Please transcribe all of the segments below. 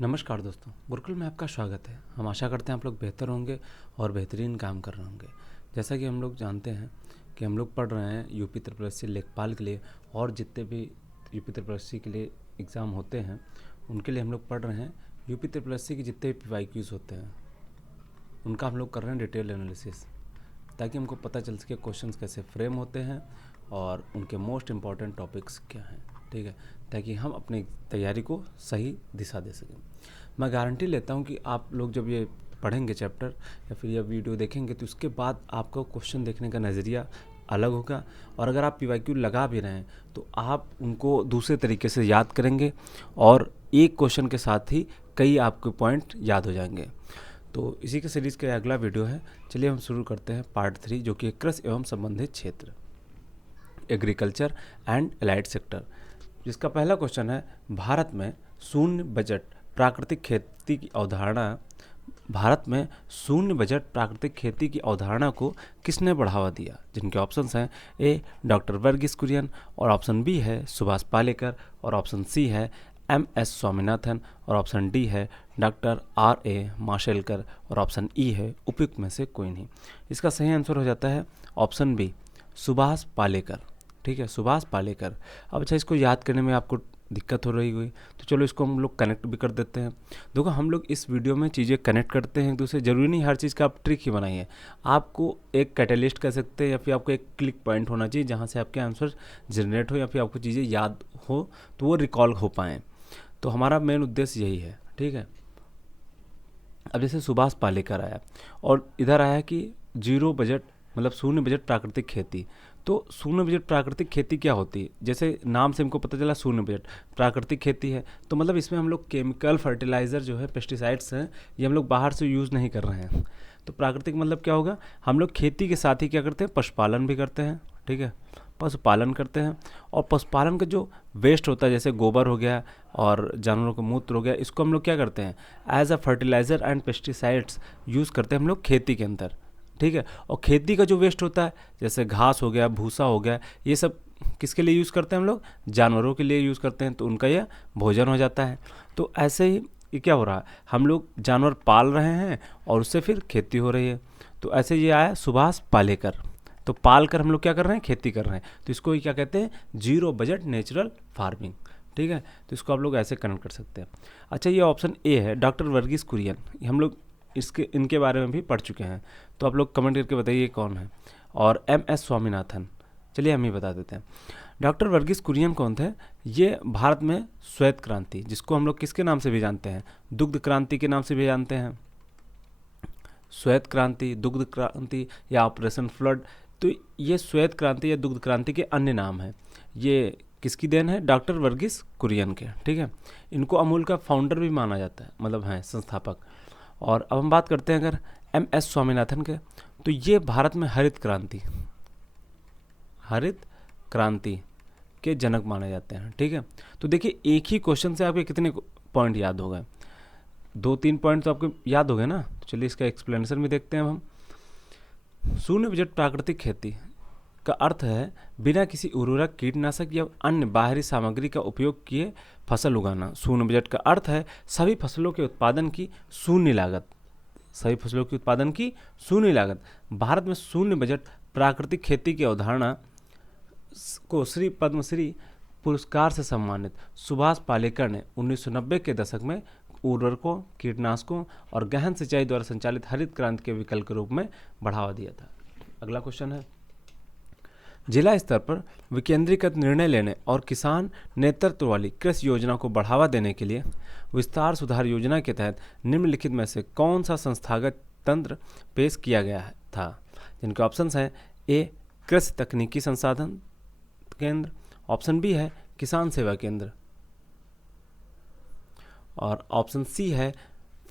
नमस्कार दोस्तों, गुरुकुल में आपका स्वागत है। हम आशा करते हैं आप लोग बेहतर होंगे और बेहतरीन काम कर रहे होंगे। जैसा कि हम लोग जानते हैं कि हम लोग पढ़ रहे हैं यूपी त्रिपल लेखपाल के लिए, और जितने भी यूपी त्रिपल के लिए एग्ज़ाम होते हैं उनके लिए हम लोग पढ़ रहे हैं यूपी त्रिपल की जितने भी PYQs होते हैं उनका हम लोग कर रहे हैं डिटेल एनालिसिस, ताकि हमको पता चल सके क्वेश्चंस कैसे फ्रेम होते हैं और उनके मोस्ट इम्पॉर्टेंट टॉपिक्स क्या हैं। ठीक है, ताकि हम अपनी तैयारी को सही दिशा दे सकें। मैं गारंटी लेता हूं कि आप लोग जब ये पढ़ेंगे चैप्टर या फिर यह वीडियो देखेंगे तो उसके बाद आपका क्वेश्चन देखने का नज़रिया अलग होगा, और अगर आप PYQ लगा भी रहे हैं तो आप उनको दूसरे तरीके से याद करेंगे और एक क्वेश्चन के साथ ही कई आपके पॉइंट याद हो जाएंगे। तो इसी के सीरीज़ का अगला वीडियो है। चलिए हम शुरू करते हैं पार्ट 3, जो कि कृषि एवं संबंधित क्षेत्र, एग्रीकल्चर एंड एलाइड सेक्टर, जिसका पहला क्वेश्चन है, भारत में शून्य बजट प्राकृतिक खेती की अवधारणा को किसने बढ़ावा दिया। जिनके ऑप्शंस हैं, ए डॉक्टर वर्गीस कुरियन, और ऑप्शन बी है सुभाष पालेकर, और ऑप्शन सी है MS स्वामीनाथन, और ऑप्शन डी है डॉक्टर RA माशेलकर, और ऑप्शन ई है उपयुक्त में से कोई नहीं। इसका सही आंसर हो जाता है ऑप्शन बी, सुभाष पालेकर। ठीक है, सुभाष पालेकर। अब अच्छा, इसको याद करने में आपको दिक्कत हो रही हुई तो चलो इसको हम लोग कनेक्ट भी कर देते हैं। देखो, हम लोग इस वीडियो में चीज़ें कनेक्ट करते हैं एक दूसरे, ज़रूरी नहीं हर चीज़ का आप ट्रिक ही बनाइए। आपको एक कैटलिस्ट कह सकते हैं, या फिर आपको एक क्लिक पॉइंट होना चाहिए जहाँ से आपके आंसर जनरेट हो, या फिर आपको चीज़ें याद हो तो वो रिकॉल हो पाएँ। तो हमारा मेन उद्देश्य यही है। ठीक है, अब जैसे सुभाष पालेकर आया और इधर आया कि जीरो बजट मतलब शून्य बजट प्राकृतिक खेती। तो शून्य बजट प्राकृतिक खेती क्या होती है? जैसे नाम से हमको पता चला शून्य बजट प्राकृतिक खेती है, तो मतलब इसमें हम लोग केमिकल फर्टिलाइज़र जो है, पेस्टिसाइड्स हैं, ये हम लोग बाहर से यूज़ नहीं कर रहे हैं। तो प्राकृतिक मतलब क्या होगा, हम लोग खेती के साथ ही क्या करते हैं, पशुपालन भी करते हैं। ठीक है, पशुपालन करते हैं, और पशुपालन का जो वेस्ट होता है, जैसे गोबर हो गया और जानवरों का मूत्र हो गया, इसको हम लोग क्या करते हैं, as a fertiliser and pesticides use करते हैं हम लोग खेती के अंदर। ठीक है, और खेती का जो वेस्ट होता है, जैसे घास हो गया, भूसा हो गया, ये सब किसके लिए यूज़ करते हैं हम लोग, जानवरों के लिए यूज़ करते हैं, तो उनका यह भोजन हो जाता है। तो ऐसे ही ये क्या हो रहा है, हम लोग जानवर पाल रहे हैं और उससे फिर खेती हो रही है। तो ऐसे ये आया सुभाष पालेकर, तो पाल कर हम लोग क्या कर रहे हैं, खेती कर रहे हैं। तो इसको ही क्या कहते हैं, जीरो बजट नेचुरल फार्मिंग। ठीक है, तो इसको आप लोग ऐसे कनेक्ट कर सकते हैं। अच्छा, ये ऑप्शन ए है, डॉक्टर वर्गीस कुरियन, हम लोग इनके बारे में भी पढ़ चुके हैं। तो आप लोग कमेंट करके बताइए कौन है। और MS स्वामीनाथन, चलिए हम ही बता देते हैं। डॉक्टर वर्गीस कुरियन कौन थे? ये भारत में श्वेत क्रांति, जिसको हम लोग किसके नाम से भी जानते हैं, दुग्ध क्रांति के नाम से भी जानते हैं, श्वेत क्रांति, दुग्ध क्रांति या ऑपरेशन फ्लड। तो ये श्वेत क्रांति या दुग्ध क्रांति के अन्य नाम हैं। ये किसकी देन है, डॉक्टर वर्गीस कुरियन के। ठीक है, इनको अमूल का फाउंडर भी माना जाता है, मतलब हैं संस्थापक। और अब हम बात करते हैं अगर MS स्वामीनाथन के, तो ये भारत में हरित क्रांति के जनक माने जाते हैं। ठीक है, तो देखिए एक ही क्वेश्चन से आपके कितने पॉइंट याद हो गए, 2-3 पॉइंट तो आपको याद हो गए ना। तो चलिए इसका एक्सप्लेनेशन भी देखते हैं अब हम। शून्य बजट प्राकृतिक खेती का अर्थ है बिना किसी उर्वरक, कीटनाशक या अन्य बाहरी सामग्री का उपयोग किए फसल उगाना। शून्य बजट का अर्थ है सभी फसलों के उत्पादन की शून्य लागत। भारत में शून्य बजट प्राकृतिक खेती की अवधारणा को श्री पद्मश्री पुरस्कार से सम्मानित सुभाष पालेकर ने 1990 के दशक में उर्वरकों, कीटनाशकों और गहन सिंचाई द्वारा संचालित हरित क्रांति के विकल्प के रूप में बढ़ावा दिया था। अगला क्वेश्चन है, जिला स्तर पर विकेंद्रीकृत निर्णय लेने और किसान नेतृत्व वाली कृषि योजना को बढ़ावा देने के लिए विस्तार सुधार योजना के तहत निम्नलिखित में से कौन सा संस्थागत तंत्र पेश किया गया था। जिनके ऑप्शंस हैं, ए कृषि तकनीकी संसाधन केंद्र, ऑप्शन बी है किसान सेवा केंद्र, और ऑप्शन सी है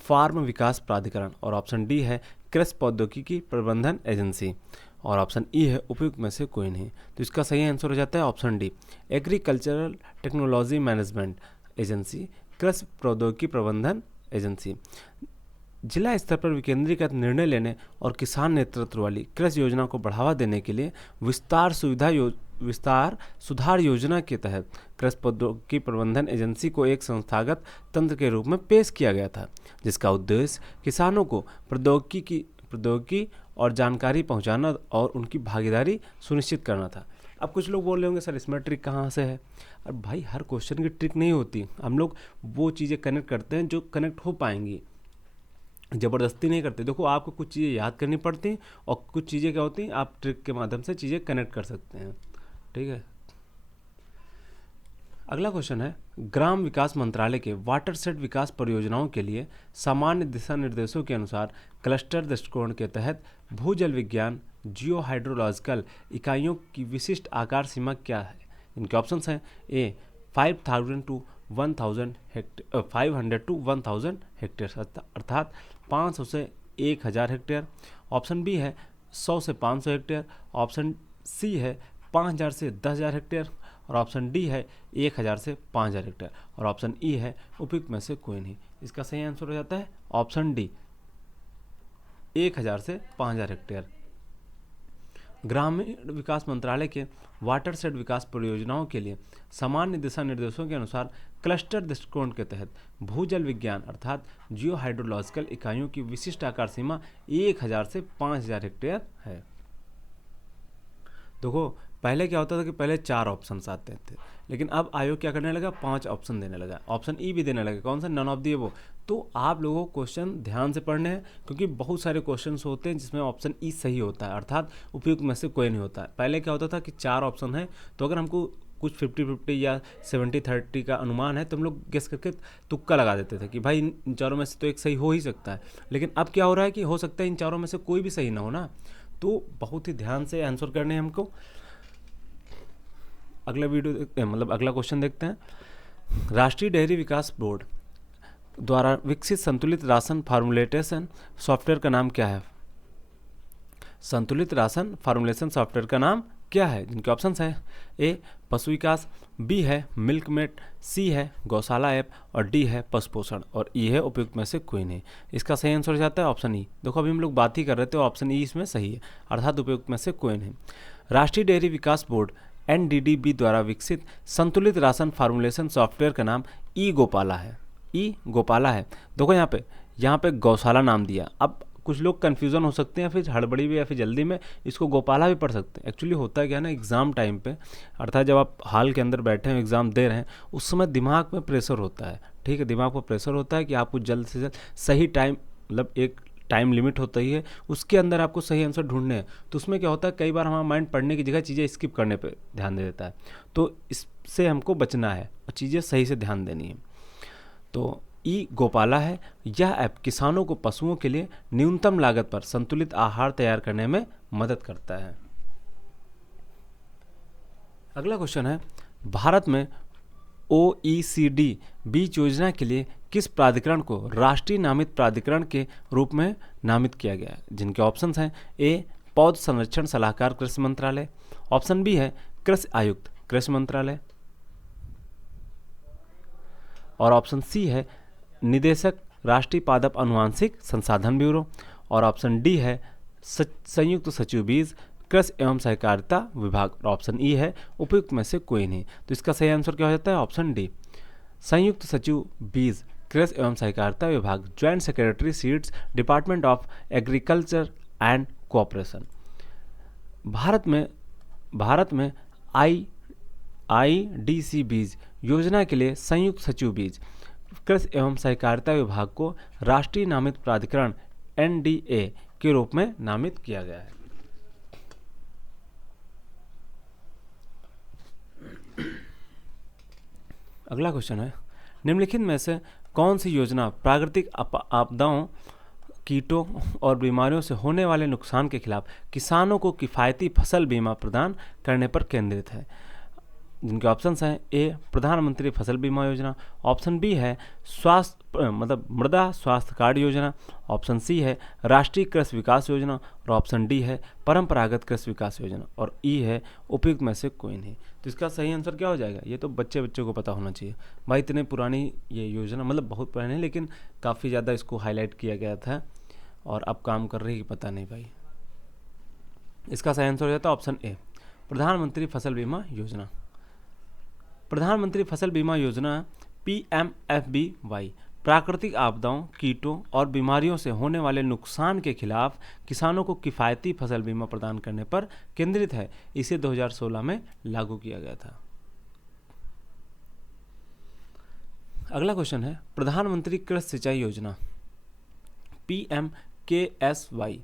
फार्म विकास प्राधिकरण, और ऑप्शन डी है कृषि प्रौद्योगिकी प्रबंधन एजेंसी, और ऑप्शन ई है उपयुक्त में से कोई नहीं। तो इसका सही आंसर हो जाता है option D, agricultural technology management agency, कृषि प्रौद्योगिकी प्रबंधन एजेंसी। जिला स्तर पर विकेंद्रीकृत निर्णय लेने और किसान नेतृत्व वाली कृषि योजना को बढ़ावा देने के लिए विस्तार विस्तार सुधार योजना के तहत कृषि प्रौद्योगिकी प्रबंधन एजेंसी को एक संस्थागत तंत्र के रूप में पेश किया गया था, जिसका उद्देश्य किसानों को प्रौद्योगिकी और जानकारी पहुंचाना और उनकी भागीदारी सुनिश्चित करना था। अब कुछ लोग बोल रहे होंगे सर इसमें ट्रिक कहाँ से है। और भाई हर क्वेश्चन की ट्रिक नहीं होती, हम लोग वो चीज़ें कनेक्ट करते हैं जो कनेक्ट हो पाएंगी, ज़बरदस्ती नहीं करते। देखो आपको कुछ चीज़ें याद करनी पड़ती हैं और कुछ चीज़ें क्या होती हैं आप ट्रिक के माध्यम से चीज़ें कनेक्ट कर सकते हैं। ठीक है, अगला क्वेश्चन है, ग्राम विकास मंत्रालय के वाटरशेड विकास परियोजनाओं के लिए सामान्य दिशा निर्देशों के अनुसार क्लस्टर दृष्टिकोण के तहत भूजल विज्ञान जियो हाइड्रोलॉजिकल इकाइयों की विशिष्ट आकार सीमा क्या है। इनके ऑप्शंस हैं ए 5,000 टू 1,000 हेक्टेयर 500 टू 1,000 हेक्टेयर अर्थात 500 से 1,000 हेक्टेयर। ऑप्शन बी है 100 से 500 हेक्टेयर। ऑप्शन सी है 5,000 से 10,000 हेक्टेयर और ऑप्शन डी है 1,000 से 5,000 हेक्टेयर और ऑप्शन ई है उपयुक्त में से कोई नहीं। इसका सही आंसर हो जाता है ऑप्शन डी 1,000 से 5,000 हेक्टेयर। ग्रामीण विकास मंत्रालय के वाटरशेड विकास परियोजनाओं के लिए सामान्य दिशा निर्देशों के अनुसार क्लस्टर दृष्टिकोण के तहत भूजल विज्ञान अर्थात जियो हाइड्रोलॉजिकल इकाइयों की विशिष्ट आकार सीमा 1,000 से 5,000 हेक्टेयर है। देखो पहले क्या होता था कि पहले 4 ऑप्शंस आते थे, लेकिन अब आयोग क्या करने लगा 5 ऑप्शन देने लगा, ऑप्शन ई भी देने लगा। कौन सा? नन ऑफ दी वो। तो आप लोगों को क्वेश्चन ध्यान से पढ़ने हैं क्योंकि बहुत सारे क्वेश्चंस होते हैं जिसमें ऑप्शन ई सही होता है अर्थात उपयुक्त में से कोई नहीं होता है। पहले क्या होता था कि 4 ऑप्शन है तो अगर हमको कुछ 50-50 या 70-30 का अनुमान है तो हम लोग गेस करके तुक्का लगा देते थे कि भाई इन चारों में से तो एक सही हो ही सकता है। लेकिन अब क्या हो रहा है कि हो सकता है इन चारों में से कोई भी सही ना हो ना, तो बहुत ही ध्यान से आंसर करने हैं हमको। अगला वीडियो देखते हैं, मतलब अगला क्वेश्चन देखते हैं। राष्ट्रीय डेयरी विकास बोर्ड द्वारा विकसित संतुलित राशन फार्मूलेशन सॉफ्टवेयर का नाम क्या है? संतुलित राशन फार्मूलेशन सॉफ्टवेयर का नाम क्या है? जिनके ऑप्शंस हैं ए पशु विकास, बी है मिल्कमेट, सी है गौशाला ऐप और डी है पशु पोषण और ई है उपयुक्त में से कोई नहीं। इसका सही आंसर हो जाता है ऑप्शन ई। देखो अभी हम लोग बात ही कर रहे थे, ऑप्शन ई इसमें सही है अर्थात उपयुक्त में से कोई नहीं। राष्ट्रीय डेयरी विकास बोर्ड NDDB द्वारा विकसित संतुलित राशन फार्मूलेशन सॉफ्टवेयर का नाम ई गोपाला है। ई गोपाला है। देखो यहाँ पे गौशाला नाम दिया। अब कुछ लोग कन्फ्यूज़न हो सकते हैं, फिर हड़बड़ी में या फिर जल्दी में इसको गोपाला भी पढ़ सकते हैं। एक्चुअली होता है क्या ना, एग्ज़ाम टाइम पे अर्थात जब आप हॉल के अंदर बैठे हैं एग्ज़ाम दे रहे हैं उस समय दिमाग में प्रेशर होता है। ठीक है, दिमाग पर प्रेशर होता है कि आपको जल्द से जल्द सही टाइम, मतलब एक टाइम लिमिट होता ही है उसके अंदर आपको सही आंसर ढूंढने हैं। तो उसमें क्या होता है कई बार हमारा माइंड पढ़ने की जगह चीज़ें स्किप करने पे ध्यान दे देता है, तो इससे हमको बचना है और चीज़ें सही से ध्यान देनी है। तो ई गोपाला है, यह ऐप किसानों को पशुओं के लिए न्यूनतम लागत पर संतुलित आहार तैयार करने में मदद करता है। अगला क्वेश्चन है, भारत में OECD बीज योजना के लिए किस प्राधिकरण को राष्ट्रीय नामित प्राधिकरण के रूप में नामित किया गया है? जिनके ऑप्शंस हैं ए पौध संरक्षण सलाहकार कृषि मंत्रालय, ऑप्शन बी है कृषि आयुक्त कृषि मंत्रालय और ऑप्शन सी है निदेशक राष्ट्रीय पादप अनुवांशिक संसाधन ब्यूरो और ऑप्शन डी है संयुक्त सचिव बीज कृषि एवं सहकारिता विभाग और ऑप्शन ई है उपयुक्त में से कोई नहीं। तो इसका सही आंसर क्या हो जाता है ऑप्शन डी संयुक्त सचिव बीज कृषि एवं सहकारिता विभाग, joint secretary seeds, department of agriculture and cooperation. Bharat में IDC बीज योजना के लिए संयुक्त सचिव बीज कृषि एवं सहकारिता विभाग को राष्ट्रीय नामित प्राधिकरण NDA के रूप में नामित किया गया है। अगला क्वेश्चन है, निम्नलिखित में से कौन सी योजना प्राकृतिक आपदाओं, कीटों और बीमारियों से होने वाले नुकसान के खिलाफ किसानों को किफ़ायती फसल बीमा प्रदान करने पर केंद्रित है? जिनके ऑप्शंस हैं ए प्रधानमंत्री फसल बीमा योजना, ऑप्शन बी है मृदा स्वास्थ्य कार्ड योजना, ऑप्शन सी है राष्ट्रीय कृषि विकास योजना और ऑप्शन डी है परंपरागत कृषि विकास योजना और ई है उपयुक्त में से कोई नहीं। तो इसका सही आंसर क्या हो जाएगा? ये तो बच्चों को पता होना चाहिए भाई, इतने पुरानी ये योजना, मतलब बहुत पुरानी है लेकिन काफ़ी ज़्यादा इसको हाईलाइट किया गया था और अब काम कर रही है पता नहीं भाई। इसका सही आंसर हो जाता है ऑप्शन ए प्रधानमंत्री फसल बीमा योजना। प्रधानमंत्री फसल बीमा योजना PMFBY प्राकृतिक आपदाओं, कीटों और बीमारियों से होने वाले नुकसान के खिलाफ किसानों को किफ़ायती फसल बीमा प्रदान करने पर केंद्रित है। इसे 2016 में लागू किया गया था। अगला क्वेश्चन है, प्रधानमंत्री कृषि सिंचाई योजना PMKSY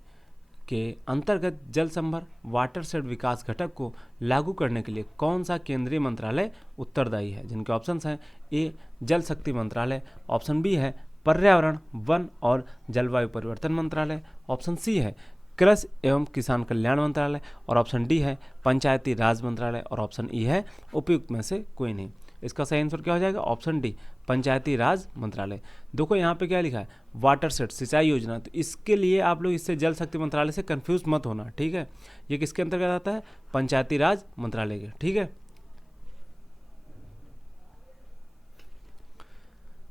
के अंतर्गत जल संभर वाटरशेड विकास घटक को लागू करने के लिए कौन सा केंद्रीय मंत्रालय उत्तरदायी है? जिनके ऑप्शंस हैं, ए जल शक्ति मंत्रालय, ऑप्शन बी है पर्यावरण, वन और जलवायु परिवर्तन मंत्रालय, ऑप्शन सी है कृषि एवं किसान कल्याण मंत्रालय और ऑप्शन डी है पंचायती राज मंत्रालय और ऑप्शन ई है उपयुक्त में से कोई नहीं। इसका सही आंसर क्या हो जाएगा? ऑप्शन डी पंचायती राज मंत्रालय। देखो यहाँ पे क्या लिखा है, वाटरशेड सिंचाई योजना, तो इसके लिए आप लोग इससे जल शक्ति मंत्रालय से कंफ्यूज मत होना, ठीक है। ये किसके अंतर्गत आता है? पंचायती राज मंत्रालय के, ठीक है।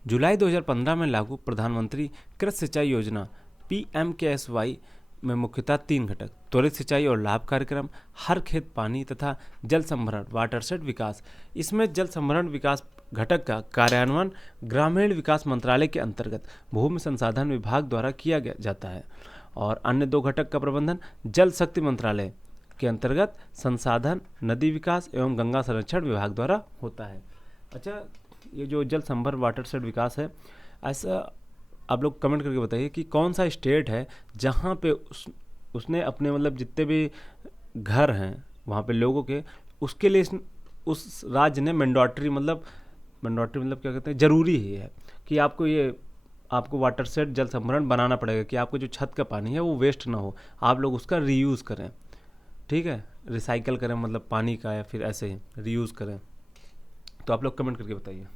जुलाई 2015 में लागू प्रधानमंत्री कृषि सिंचाई योजना PMKSY में मुख्यतः 3 घटक, त्वरित सिंचाई और लाभ कार्यक्रम, हर खेत पानी तथा जल संभरण वाटरशेड विकास। इसमें जल संभरण विकास घटक का कार्यान्वयन ग्रामीण विकास मंत्रालय के अंतर्गत भूमि संसाधन विभाग द्वारा किया जाता है और अन्य 2 घटक का प्रबंधन जल शक्ति मंत्रालय के अंतर्गत संसाधन, नदी विकास एवं गंगा संरक्षण विभाग द्वारा होता है। अच्छा, ये जो जल संभर वाटरशेड विकास है, ऐसा आप लोग कमेंट करके बताइए कि कौन सा स्टेट है जहाँ पे उसने अपने मतलब जितने भी घर हैं वहाँ पे लोगों के, उसके लिए उस राज्य ने मैंडेटरी मतलब क्या कहते हैं, ज़रूरी ही है कि आपको वाटरशेड जल संभरण बनाना पड़ेगा कि आपको जो छत का पानी है वो वेस्ट ना हो, आप लोग उसका रीयूज़ करें, ठीक है, रिसाइकल करें, मतलब पानी का, या फिर ऐसे ही रीयूज़ करें। तो आप लोग कमेंट करके बताइए।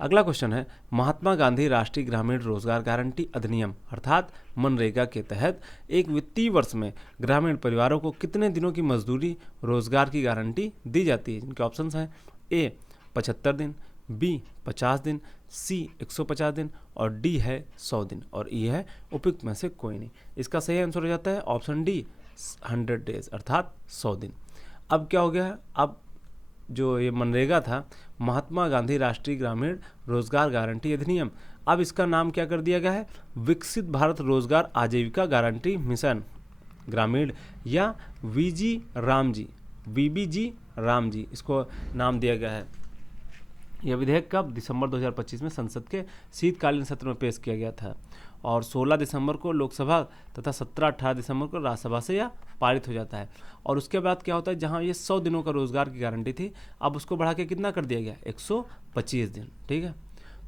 अगला क्वेश्चन है, महात्मा गांधी राष्ट्रीय ग्रामीण रोजगार गारंटी अधिनियम अर्थात मनरेगा के तहत एक वित्तीय वर्ष में ग्रामीण परिवारों को कितने दिनों की मजदूरी रोजगार की गारंटी दी जाती है? जिनके ऑप्शंस हैं, ए 75 दिन, बी 50 दिन, सी 150 दिन और डी है 100 दिन और ई है उपयुक्त में से कोई नहीं। इसका सही आंसर हो जाता है ऑप्शन डी 100 डेज अर्थात 100 दिन। अब क्या हो गया, अब जो ये मनरेगा था, महात्मा गांधी राष्ट्रीय ग्रामीण रोजगार गारंटी अधिनियम, अब इसका नाम क्या कर दिया गया है? विकसित भारत रोजगार आजीविका गारंटी मिशन ग्रामीण या VBG रामजी इसको नाम दिया गया है। यह विधेयक कब? दिसंबर 2025 में संसद के शीतकालीन सत्र में पेश किया गया था और 16 दिसंबर को लोकसभा तथा 17-18 दिसंबर को राज्यसभा से यह पारित हो जाता है। और उसके बाद क्या होता है, जहां ये 100 दिनों का रोजगार की गारंटी थी, अब उसको बढ़ा के कितना कर दिया गया? 125 दिन, ठीक है।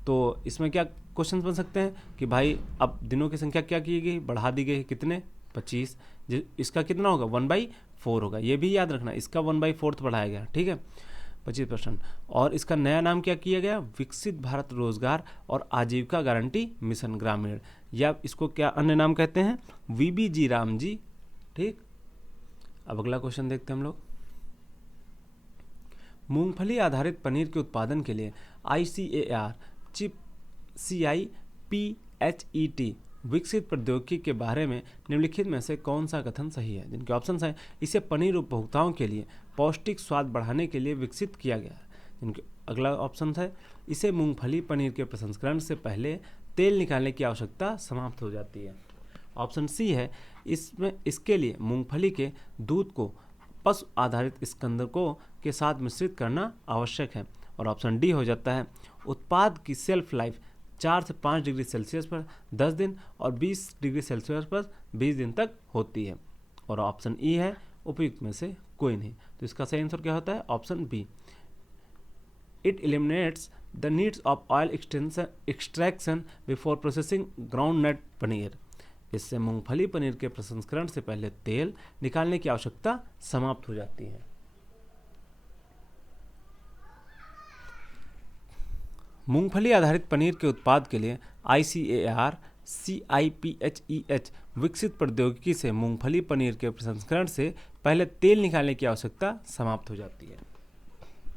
तो इसमें क्या क्वेश्चन बन सकते हैं कि भाई अब दिनों की संख्या क्या की गई? बढ़ा दी गई, कितने? 25। इसका कितना होगा? 1/4 होगा, ये भी याद रखना, इसका 1/4 बढ़ाया गया, ठीक है, 25%। और इसका नया नाम क्या किया गया? विकसित भारत रोजगार और आजीविका गारंटी मिशन ग्रामीण, या इसको क्या अन्य नाम कहते हैं? VBG रामजी, ठीक। अब अगला क्वेश्चन देखते हैं हम लोग। मूंगफली आधारित पनीर के उत्पादन के लिए ICAR चिप CIPHET विकसित प्रौद्योगिकी के बारे में निम्नलिखित में से कौन सा कथन सही है? जिनके ऑप्शंस हैं, इसे पनीर उपभोक्ताओं के लिए पौष्टिक स्वाद बढ़ाने के लिए विकसित किया गया है। जिनके अगला ऑप्शन है, इसे मूंगफली पनीर के प्रसंस्करण से पहले तेल निकालने की आवश्यकता समाप्त हो जाती है। ऑप्शन सी है, इसके लिए मूंगफली के दूध को पशु आधारित स्कंदकों के साथ मिश्रित करना आवश्यक है। और ऑप्शन डी हो जाता है, उत्पाद की सेल्फ लाइफ 4 से 5 डिग्री सेल्सियस पर 10 दिन और 20 डिग्री सेल्सियस पर 20 दिन तक होती है। और ऑप्शन ई है उपयुक्त में से कोई नहीं। तो इसका सही आंसर क्या होता है? Option B. It eliminates the needs of oil extraction before processing groundnut paneer. इससे मूंगफली पनीर के प्रसंस्करण से पहले तेल निकालने की आवश्यकता समाप्त हो जाती है। मूंगफली आधारित पनीर के उत्पाद के लिए ICAR CIPHET विकसित प्रौद्योगिकी से मूंगफली पनीर के प्रसंस्करण से पहले तेल निकालने की आवश्यकता समाप्त हो जाती है।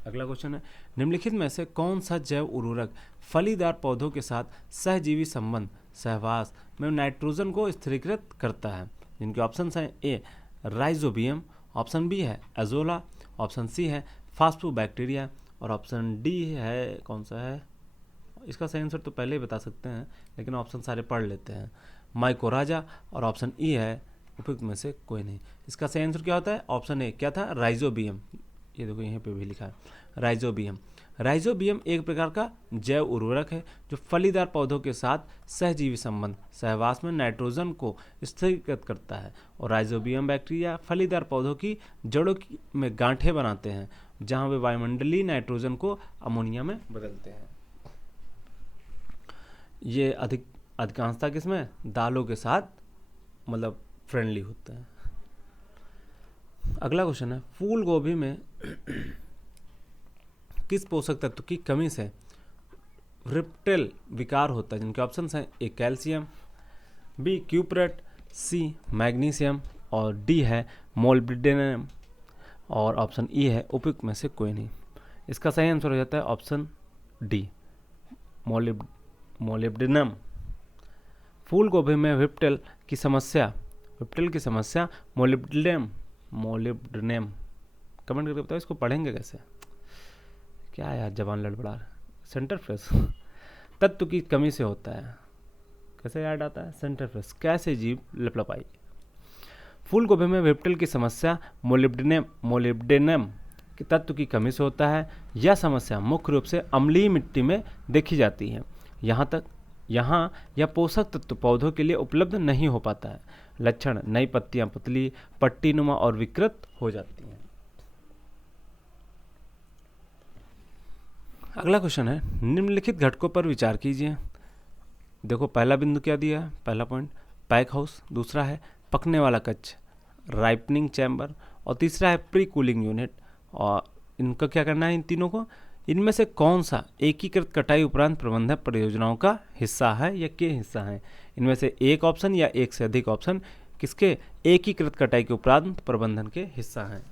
अगला क्वेश्चन है, निम्नलिखित में से कौन सा जैव उर्वरक फलीदार पौधों के साथ सहजीवी संबंध सहवास में नाइट्रोजन को स्थिरीकृत करता है? जिनके ऑप्शन हैं, ए राइजोबियम, ऑप्शन बी है एजोला, ऑप्शन सी है फास्फोबैक्टीरिया, और ऑप्शन डी है कौन सा है, इसका सही आंसर तो पहले ही बता सकते हैं लेकिन ऑप्शन सारे पढ़ लेते हैं, माइकोराजा, और ऑप्शन ई है उपयुक्त में से कोई नहीं। इसका सही आंसर क्या होता है, ऑप्शन ए क्या था, राइजोबियम। ये देखो यहीं पे भी लिखा है राइजोबियम। राइजोबियम एक प्रकार का जैव उर्वरक है जो फलीदार पौधों के साथ सहजीवी संबंध सहवास में नाइट्रोजन को स्थिरीकृत करता है, और राइजोबियम बैक्टीरिया फलीदार पौधों की जड़ों में गांठें बनाते हैं जहां वे वायुमंडलीय नाइट्रोजन को अमोनिया में बदलते हैं। ये अधिकांशतः किसमें, दालों के साथ मतलब फ्रेंडली होते हैं। अगला क्वेश्चन है, फूल गोभी में किस पोषक तत्व की कमी से रिप्टेल विकार होता है, जिनके ऑप्शन हैं A calcium, B cuprate, C magnesium, और डी है मोलिब्डेनम, और ऑप्शन ई है उपयुक्त में से कोई नहीं। इसका सही आंसर हो जाता है ऑप्शन डी मोलिब्डेनम। फूल गोभी में विप्टेल की समस्या मोलिब्डेनम कमेंट करके बताओ इसको पढ़ेंगे कैसे, क्या यार जबान लड़बड़ा, सेंटर फ्रेश तत्व की कमी से होता है, कैसे याद आता है सेंटर फ्रेश, कैसे जीव लपलपाई। फूल गोभी में विप्टेल की समस्या मोलिब्डेनम के तत्व की कमी से होता है। यह समस्या मुख्य रूप से अम्लीय मिट्टी में देखी जाती है। यहाँ यह पोषक तत्व पौधों के लिए उपलब्ध नहीं हो पाता है। लक्षण, नई पत्तियां पतली, पट्टीनुमा और विकृत हो जाती हैं। अगला क्वेश्चन है, निम्नलिखित घटकों पर विचार कीजिए। देखो पहला बिंदु क्या दिया है, पहला पॉइंट पैक हाउस, दूसरा है पकने वाला कक्ष राइपनिंग चैम्बर, और तीसरा है प्री कूलिंग यूनिट। और इनका क्या करना है, इन तीनों को, इनमें से कौन सा एकीकृत कटाई उपरांत प्रबंधन परियोजनाओं का हिस्सा है या के हिस्सा है। इनमें से एक ऑप्शन या एक से अधिक ऑप्शन किसके, एकीकृत कटाई के उपरांत प्रबंधन के हिस्सा हैं।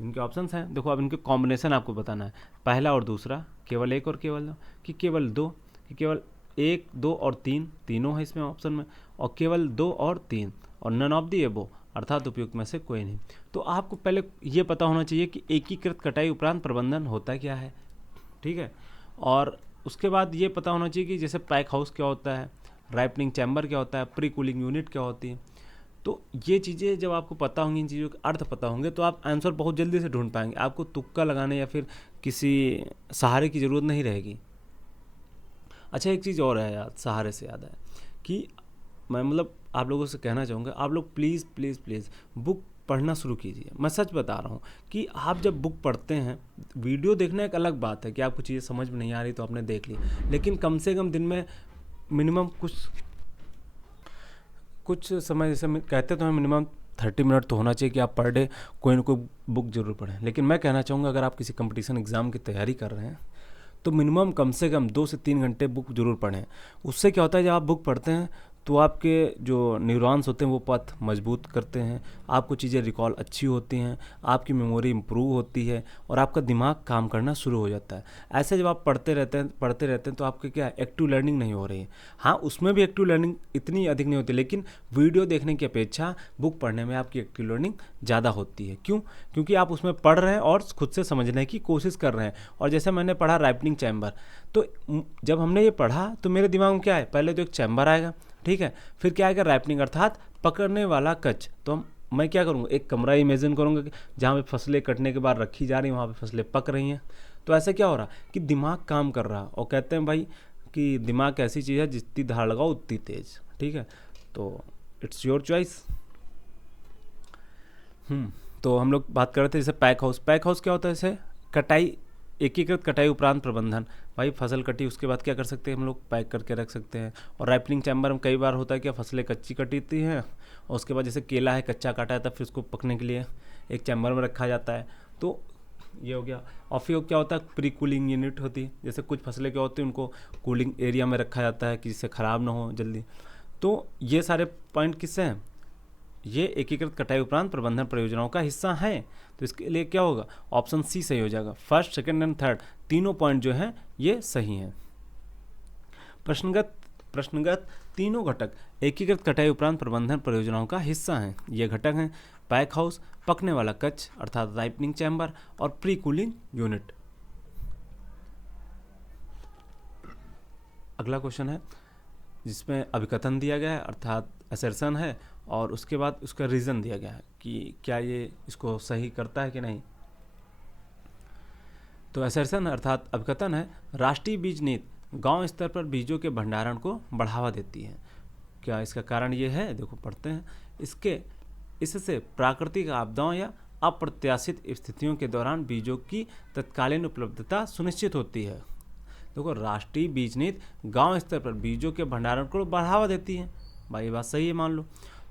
इनके ऑप्शंस हैं, देखो अब इनके कॉम्बिनेशन आपको बताना है, पहला और दूसरा, केवल एक और केवल दो, कि केवल दो, कि केवल एक, दो और तीन, तीनों है इसमें ऑप्शन में, और केवल दो और तीन, और नन ऑफ दी एबो अर्थात उपयुक्त में से कोई नहीं। तो आपको पहले ये पता होना चाहिए कि एकीकृत कटाई उपरांत प्रबंधन होता क्या है, ठीक है। और उसके बाद ये पता होना चाहिए कि जैसे पैक हाउस क्या होता है, राइपनिंग चैम्बर क्या होता है, प्री कूलिंग यूनिट क्या होती है। तो ये चीज़ें जब आपको पता होंगी, इन चीज़ों के अर्थ पता होंगे, तो आप आंसर बहुत जल्दी से ढूंढ पाएंगे, आपको तुक्का लगाने या फिर किसी सहारे की ज़रूरत नहीं रहेगी। अच्छा एक चीज़ और है यार, सहारे से याद है कि मैं मतलब आप लोगों से कहना चाहूँगा, आप लोग प्लीज़ प्लीज़ प्लीज़ बुक पढ़ना शुरू कीजिए। मैं सच बता रहा हूँ कि आप जब बुक पढ़ते हैं, वीडियो देखना एक अलग बात है कि आपको चीज़ें समझ में नहीं आ रही तो आपने देख ली, लेकिन कम से कम दिन में मिनिमम कुछ समय, जैसे कहते तो हैं मिनिमम 30 मिनट तो होना चाहिए कि आप पर डे कोई ना कोई बुक जरूर पढ़ें। लेकिन मैं कहना चाहूँगा अगर आप किसी कंपटीशन एग्ज़ाम की तैयारी कर रहे हैं तो मिनिमम कम से कम 2 से 3 घंटे बुक जरूर पढ़ें। उससे क्या होता है, जब आप बुक पढ़ते हैं तो आपके जो न्यूरॉन्स होते हैं वो पथ मजबूत करते हैं, आपको चीज़ें रिकॉल अच्छी होती हैं, आपकी मेमोरी इम्प्रूव होती है और आपका दिमाग काम करना शुरू हो जाता है। ऐसे जब आप पढ़ते रहते हैं तो आपके क्या एक्टिव लर्निंग नहीं हो रही है। हाँ, उसमें भी एक्टिव लर्निंग इतनी अधिक नहीं होती, लेकिन वीडियो देखने की अपेक्षा बुक पढ़ने में आपकी एक्टिव लर्निंग ज़्यादा होती है। क्यों? क्योंकि आप उसमें पढ़ रहे हैं और खुद से समझने की कोशिश कर रहे हैं। और जैसे मैंने पढ़ा राइपनिंग चैम्बर, तो जब हमने ये पढ़ा तो मेरे दिमाग में क्या है, पहले तो एक चैम्बर आएगा, ठीक है, फिर क्या आएगा राइपनिंग अर्थात पकड़ने वाला कच। तो मैं क्या करूँगा, एक कमरा इमेजिन करूँगा कि जहाँ पे फसलें कटने के बाद रखी जा रही हैं वहाँ पे फसलें पक रही हैं। तो ऐसे क्या हो रहा कि दिमाग काम कर रहा। और कहते हैं भाई कि दिमाग ऐसी चीज़ है जितनी धार लगाओ उतनी तेज, ठीक है। तो इट्स योर चॉइस। तो हम लोग बात कर रहे थे जैसे पैक हाउस क्या होता है, जैसे कटाई, एकीकृत कटाई उपरांत प्रबंधन। भाई फसल कटी, उसके बाद क्या कर सकते हैं हम लोग, पैक करके रख सकते हैं। और राइपनिंग चैम्बर में कई बार होता है कि फसलें कच्ची कटीती हैं और उसके बाद जैसे केला है कच्चा काटा जाता है, फिर उसको पकने के लिए एक चैम्बर में रखा जाता है। तो ये हो गया। और फिर क्या होता है, प्री कूलिंग यूनिट होती है, जैसे कुछ फसलें क्या होती हैं उनको कूलिंग एरिया में रखा जाता है कि जिससे ख़राब ना हो जल्दी। तो ये सारे पॉइंट किससे हैं, ये एकीकृत कटाई उपरांत प्रबंधन परियोजनाओं का हिस्सा है। तो इसके लिए क्या होगा, ऑप्शन सी सही हो जाएगा। फर्स्ट, सेकंड एंड थर्ड तीनों पॉइंट जो हैं ये सही हैं। प्रश्नगत प्रश्नगत तीनों घटक एकीकृत कटाई उपरांत प्रबंधन परियोजनाओं का हिस्सा हैं। ये घटक हैं पैक हाउस, पकने वाला कक्ष अर्थात राइपनिंग चैम्बर और प्री कूलिंग यूनिट। अगला क्वेश्चन है जिसमें अभिकथन दिया गया है अर्थात असर्शन है और उसके बाद उसका रीज़न दिया गया है कि क्या ये इसको सही करता है कि नहीं। तो असर्शन अर्थात अभिकथन है, राष्ट्रीय बीज नीति गांव स्तर पर बीजों के भंडारण को बढ़ावा देती है। क्या इसका कारण ये है, देखो पढ़ते हैं। इससे प्राकृतिक आपदाओं या अप्रत्याशित स्थितियों के दौरान बीजों की तत्कालीन उपलब्धता सुनिश्चित होती है। देखो राष्ट्रीय बीज नीति गांव स्तर पर बीजों के भंडारण को बढ़ावा देती है, भाई ये बात सही है मान लो।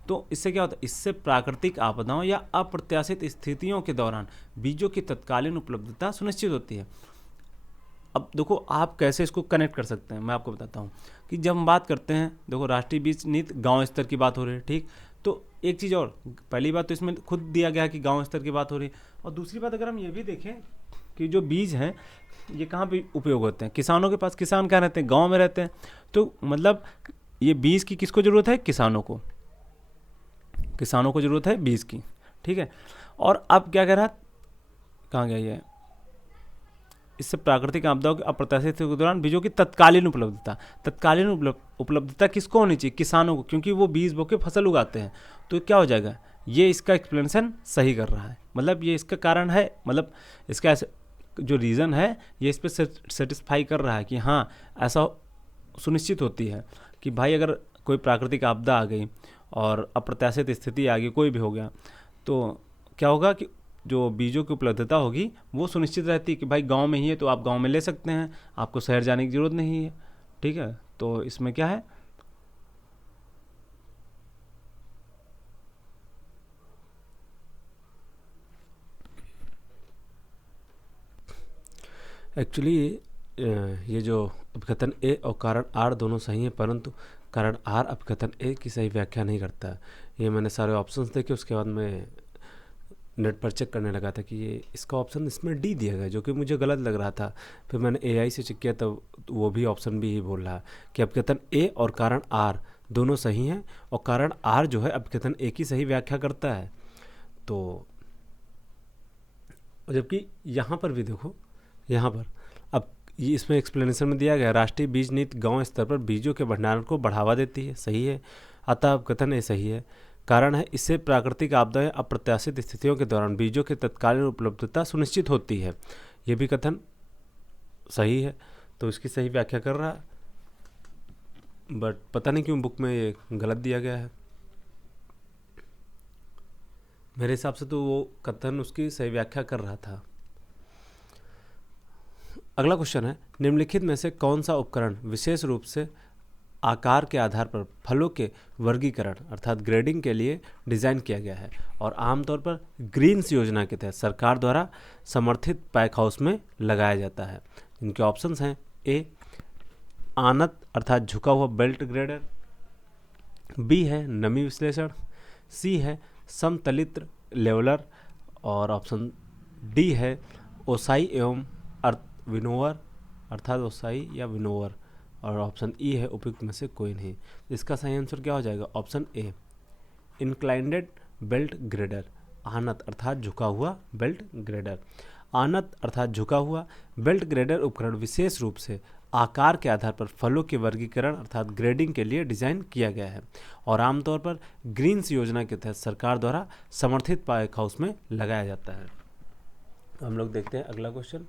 तो इससे क्या होता है, इससे प्राकृतिक आपदाओं या अप्रत्याशित स्थितियों के दौरान बीजों की तत्कालीन उपलब्धता सुनिश्चित होती है। अब देखो आप कैसे इसको कनेक्ट कर सकते हैं, मैं आपको बताता हूँ कि जब हम बात करते हैं, देखो राष्ट्रीय बीज नीति गांव स्तर की बात हो रही है, ठीक। तो एक चीज़ और, पहली बात तो इसमें खुद दिया गया कि गांव स्तर की बात हो रही है, और दूसरी बात अगर हम ये भी देखें कि जो बीज हैं ये कहाँ पे उपयोग होते हैं, किसानों के पास। किसान कहाँ रहते हैं, गाँव में रहते हैं। तो मतलब ये बीज की किसको ज़रूरत है, किसानों को ज़रूरत है बीज की, ठीक है। और अब क्या कह रहा, कहाँ गया ये, इससे प्राकृतिक आपदाओं के अप्रत्याशित के दौरान बीजों की तत्कालीन उपलब्धता किसको होनी चाहिए, किसानों को, क्योंकि वो बीज बो के फसल उगाते हैं। तो क्या हो जाएगा, ये इसका एक्सप्लेनेशन सही कर रहा है, मतलब ये इसका कारण है, मतलब इसका जो रीज़न है ये इस पर सेटिस्फाई कर रहा है कि हाँ ऐसा सुनिश्चित होती है कि भाई अगर कोई प्राकृतिक आपदा आ गई और अप्रत्याशित स्थिति आ गई, कोई भी हो गया, तो क्या होगा कि जो बीजों की उपलब्धता होगी वो सुनिश्चित रहती है कि भाई गांव में ही है तो आप गांव में ले सकते हैं, आपको शहर जाने की ज़रूरत नहीं है, ठीक है। तो इसमें क्या है, एक्चुअली ये जो अपकथन ए और कारण आर दोनों सही हैं, परंतु कारण आर अपकथन ए की सही व्याख्या नहीं करता है। ये मैंने सारे ऑप्शंस देखे, उसके बाद मैं नेट पर चेक करने लगा था कि ये इसका ऑप्शन इसमें डी दिया गया, जो कि मुझे गलत लग रहा था। फिर मैंने एआई से चेक किया तब वो भी ऑप्शन भी ही बोल रहा है कि अपकथन ए और कारण आर दोनों सही हैं, और कारण आर जो है अपकथन ए की सही व्याख्या करता है। तो जबकि यहाँ पर भी देखो, यहाँ पर अब ये इसमें एक्सप्लेनेशन में दिया गया, राष्ट्रीय बीज नीति गांव स्तर पर बीजों के भंडारण को बढ़ावा देती है, सही है। अतः कथन ये सही है। कारण है, इससे प्राकृतिक आपदाएं अप्रत्याशित स्थितियों के दौरान बीजों की तत्कालीन उपलब्धता सुनिश्चित होती है, ये भी कथन सही है। तो इसकी सही व्याख्या कर रहा है, बट पता नहीं क्यों बुक में ये गलत दिया गया है। मेरे हिसाब से तो वो कथन उसकी सही व्याख्या कर रहा था। अगला क्वेश्चन है, निम्नलिखित में से कौन सा उपकरण विशेष रूप से आकार के आधार पर फलों के वर्गीकरण अर्थात ग्रेडिंग के लिए डिज़ाइन किया गया है और आमतौर पर ग्रीन्स योजना के तहत सरकार द्वारा समर्थित पैक हाउस में लगाया जाता है। इनके ऑप्शंस हैं, ए आनत अर्थात झुका हुआ बेल्ट ग्रेडर, बी है नमी विश्लेषण, सी है समतलित्र लेवलर, और ऑप्शन डी है ओसाई एवं विनोवर अर्थात ओसाई या विनोवर, और ऑप्शन ई है उपयुक्त में से कोई नहीं। इसका सही आंसर क्या हो जाएगा, ऑप्शन ए इंक्लाइंडेड बेल्ट ग्रेडर, आनत अर्थात झुका हुआ बेल्ट ग्रेडर। आनत अर्थात झुका हुआ बेल्ट ग्रेडर उपकरण विशेष रूप से आकार के आधार पर फलों के वर्गीकरण अर्थात ग्रेडिंग के लिए डिज़ाइन किया गया है और आमतौर पर ग्रीन्स योजना के तहत सरकार द्वारा समर्थित पैक हाउस में लगाया जाता है। हम लोग देखते हैं अगला क्वेश्चन,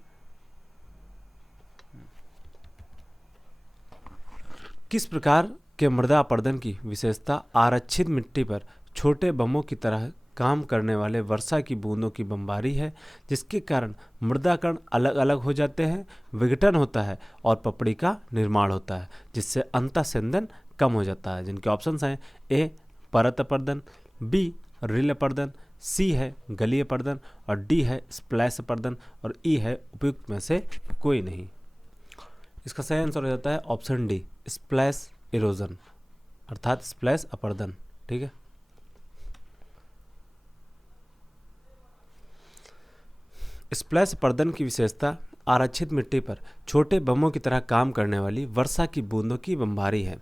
किस प्रकार के मृदा अपर्दन की विशेषता आरक्षित मिट्टी पर छोटे बमों की तरह काम करने वाले वर्षा की बूंदों की बमबारी है, जिसके कारण मृदा कण अलग अलग हो जाते हैं, विघटन होता है और पपड़ी का निर्माण होता है, जिससे अंतःस्यंदन कम हो जाता है। जिनके ऑप्शंस हैं, ए परत अपर्दन, बी रिल अपर्दन, सी है गलीय अपर्दन और डी है स्प्लैश अपर्दन और ई है उपयुक्त में से कोई नहीं। इसका सही आंसर हो जाता है ऑप्शन डी स्प्लैश इरोजन अर्थात स्प्लैश अपर्दन, ठीक है। स्प्लैश अपर्दन की विशेषता आरक्षित मिट्टी पर छोटे बमों की तरह काम करने वाली वर्षा की बूंदों की बमबारी है,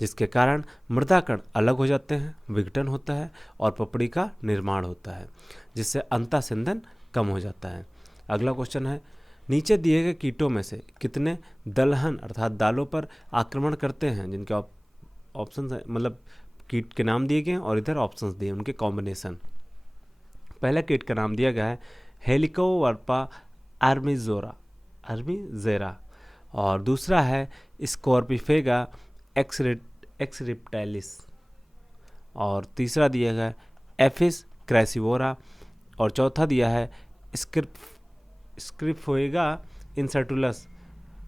जिसके कारण मृदा कण अलग हो जाते हैं, विघटन होता है और पपड़ी का निर्माण होता है, जिससे अंतःस्यंदन कम हो जाता है। अगला क्वेश्चन है, नीचे दिए गए कीटों में से कितने दलहन अर्थात दालों पर आक्रमण करते हैं, जिनके ऑप्शन है, मतलब कीट के नाम दिए गए हैं और इधर ऑप्शंस दिए उनके कॉम्बिनेशन। पहला कीट का नाम दिया गया है हेलिकोवर्पा आर्मीजेरा और दूसरा है स्कॉर्पिफेगा एक्सरिप्टाइलिस और तीसरा दिया गया है एफिस क्रैसिवोरा और चौथा दिया है स्क्रिप्फोएगा इंसर्टुलस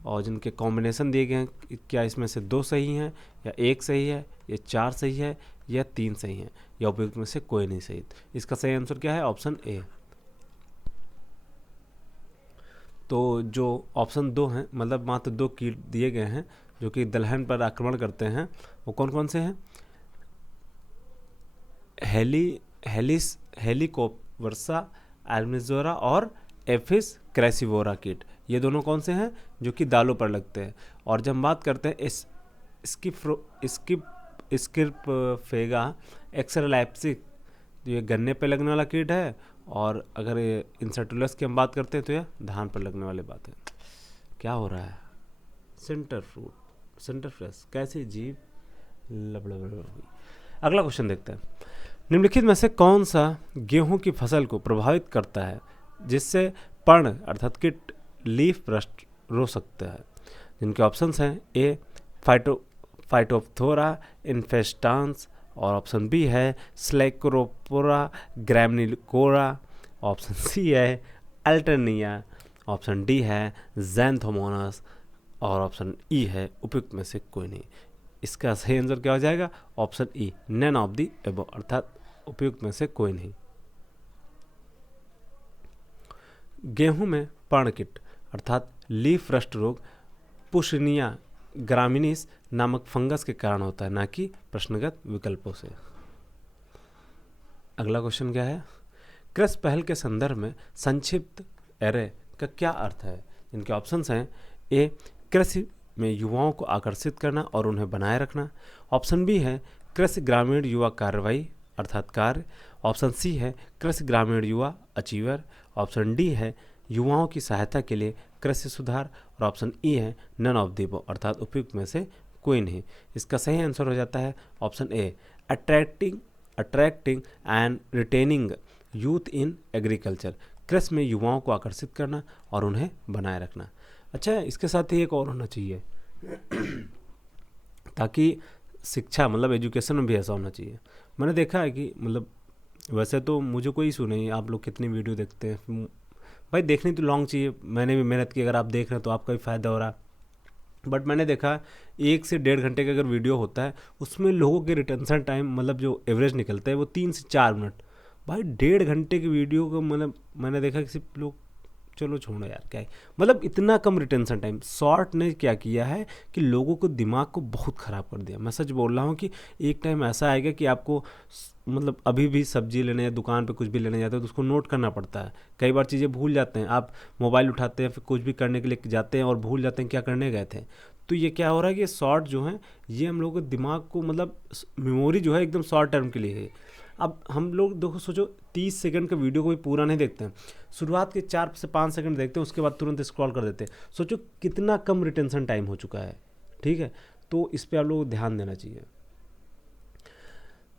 और जिनके कॉम्बिनेशन दिए गए हैं। क्या इसमें से 2 सही हैं या 1 सही है या 4 सही है या 3 सही है या उपयुक्त में से कोई नहीं सही? इसका सही आंसर क्या है? ऑप्शन ए। तो जो ऑप्शन 2 हैं, मतलब मात्र 2 कीट दिए गए हैं जो कि दलहन पर आक्रमण करते हैं, वो कौन कौन से हैं? हेलिकोवर्पा आर्मीजेरा और एफिस क्रैसिवोरा कीट, ये दोनों कौन से हैं जो कि दालों पर लगते हैं। और जब हम बात करते हैं स्किर्पफेगा एक्सरलैप्सिक, तो ये गन्ने पे लगने वाला कीट है, और अगर ये इंसर्टुलस की हम बात करते हैं तो यह धान पर लगने वाली बात है। क्या हो रहा है? सेंटरफ्रेस कैसी जीव लबड़बड़। अगला क्वेश्चन देखते हैं, निम्नलिखित में से कौन सा गेहूं की फसल को प्रभावित करता है जिससे पर्ण अर्थात कीट लीफ रस्ट रो सकता है? जिनके ऑप्शंस हैं ए फाइटोप्थोरा इन्फेस्टांस और ऑप्शन बी है स्लेक्रोपोरा ग्रैमनिकोरा, ऑप्शन सी है अल्टरनिया, ऑप्शन डी है जैंथोमोनास और ऑप्शन ई है उपयुक्त में से कोई नहीं। इसका सही आंसर क्या हो जाएगा? Option E, none of the above, अर्थात उपयुक्त में से कोई नहीं। गेहूं में पर्णकीट अर्थात लीफ रस्ट रोग पुशनिया ग्रामिनीस नामक फंगस के कारण होता है, ना कि प्रश्नगत विकल्पों से। अगला क्वेश्चन क्या है? कृषि पहल के संदर्भ में संक्षिप्त एरे का क्या अर्थ है? इनके ऑप्शंस हैं ए कृषि में युवाओं को आकर्षित करना और उन्हें बनाए रखना, ऑप्शन बी है कृषि ग्रामीण युवा कार्रवाई अर्थात कार्य, ऑप्शन सी है कृषि ग्रामीण युवा अचीवर, ऑप्शन डी है युवाओं की सहायता के लिए कृषि सुधार और ऑप्शन ई है नन ऑफ द अबव, अर्थात उपयुक्त में से कोई नहीं। इसका सही आंसर हो जाता है option A, attracting and retaining youth in agriculture, कृषि में युवाओं को आकर्षित करना और उन्हें बनाए रखना। अच्छा, इसके साथ ही एक और होना चाहिए ताकि शिक्षा मतलब एजुकेशन में भी ऐसा होना चाहिए। मैंने देखा है कि मतलब वैसे तो मुझे कोई इशू नहीं, आप लोग कितनी वीडियो देखते हैं भाई, देखनी तो लॉन्ग चाहिए, मैंने भी मेहनत की, अगर आप देख रहे हैं तो आपका भी फ़ायदा हो रहा है। बट मैंने देखा 1 से 1.5 घंटे का अगर वीडियो होता है उसमें लोगों के रिटेंशन टाइम मतलब जो एवरेज निकलता है वो 3 से 4 मिनट। भाई 1.5 घंटे की वीडियो को मतलब मैंने देखा कि सिर्फ लोग, चलो छोड़ो यार क्या है, मतलब इतना कम रिटेंशन टाइम। शॉर्ट ने क्या किया है कि लोगों को दिमाग को बहुत ख़राब कर दिया। मैं सच बोल रहा हूँ कि एक टाइम ऐसा आएगा कि आपको मतलब अभी भी सब्जी लेने या दुकान पे कुछ भी लेने जाते हैं तो उसको नोट करना पड़ता है, कई बार चीज़ें भूल जाते हैं। आप मोबाइल उठाते हैं फिर कुछ भी करने के लिए जाते हैं और भूल जाते हैं क्या करने गए थे। तो ये क्या हो रहा है कि शॉर्ट जो है ये हम लोगों के दिमाग को मतलब मेमोरी जो है एकदम शॉर्ट टर्म के लिए है। अब हम लोग देखो, सोचो 30 सेकंड का वीडियो कोई पूरा नहीं देखते हैं, शुरुआत के 4 से 5 सेकंड देखते हैं, उसके बाद तुरंत स्क्रॉल कर देते हैं। सोचो कितना कम रिटेंशन टाइम हो चुका है। ठीक है, तो इस पर आप लोगों को ध्यान देना चाहिए।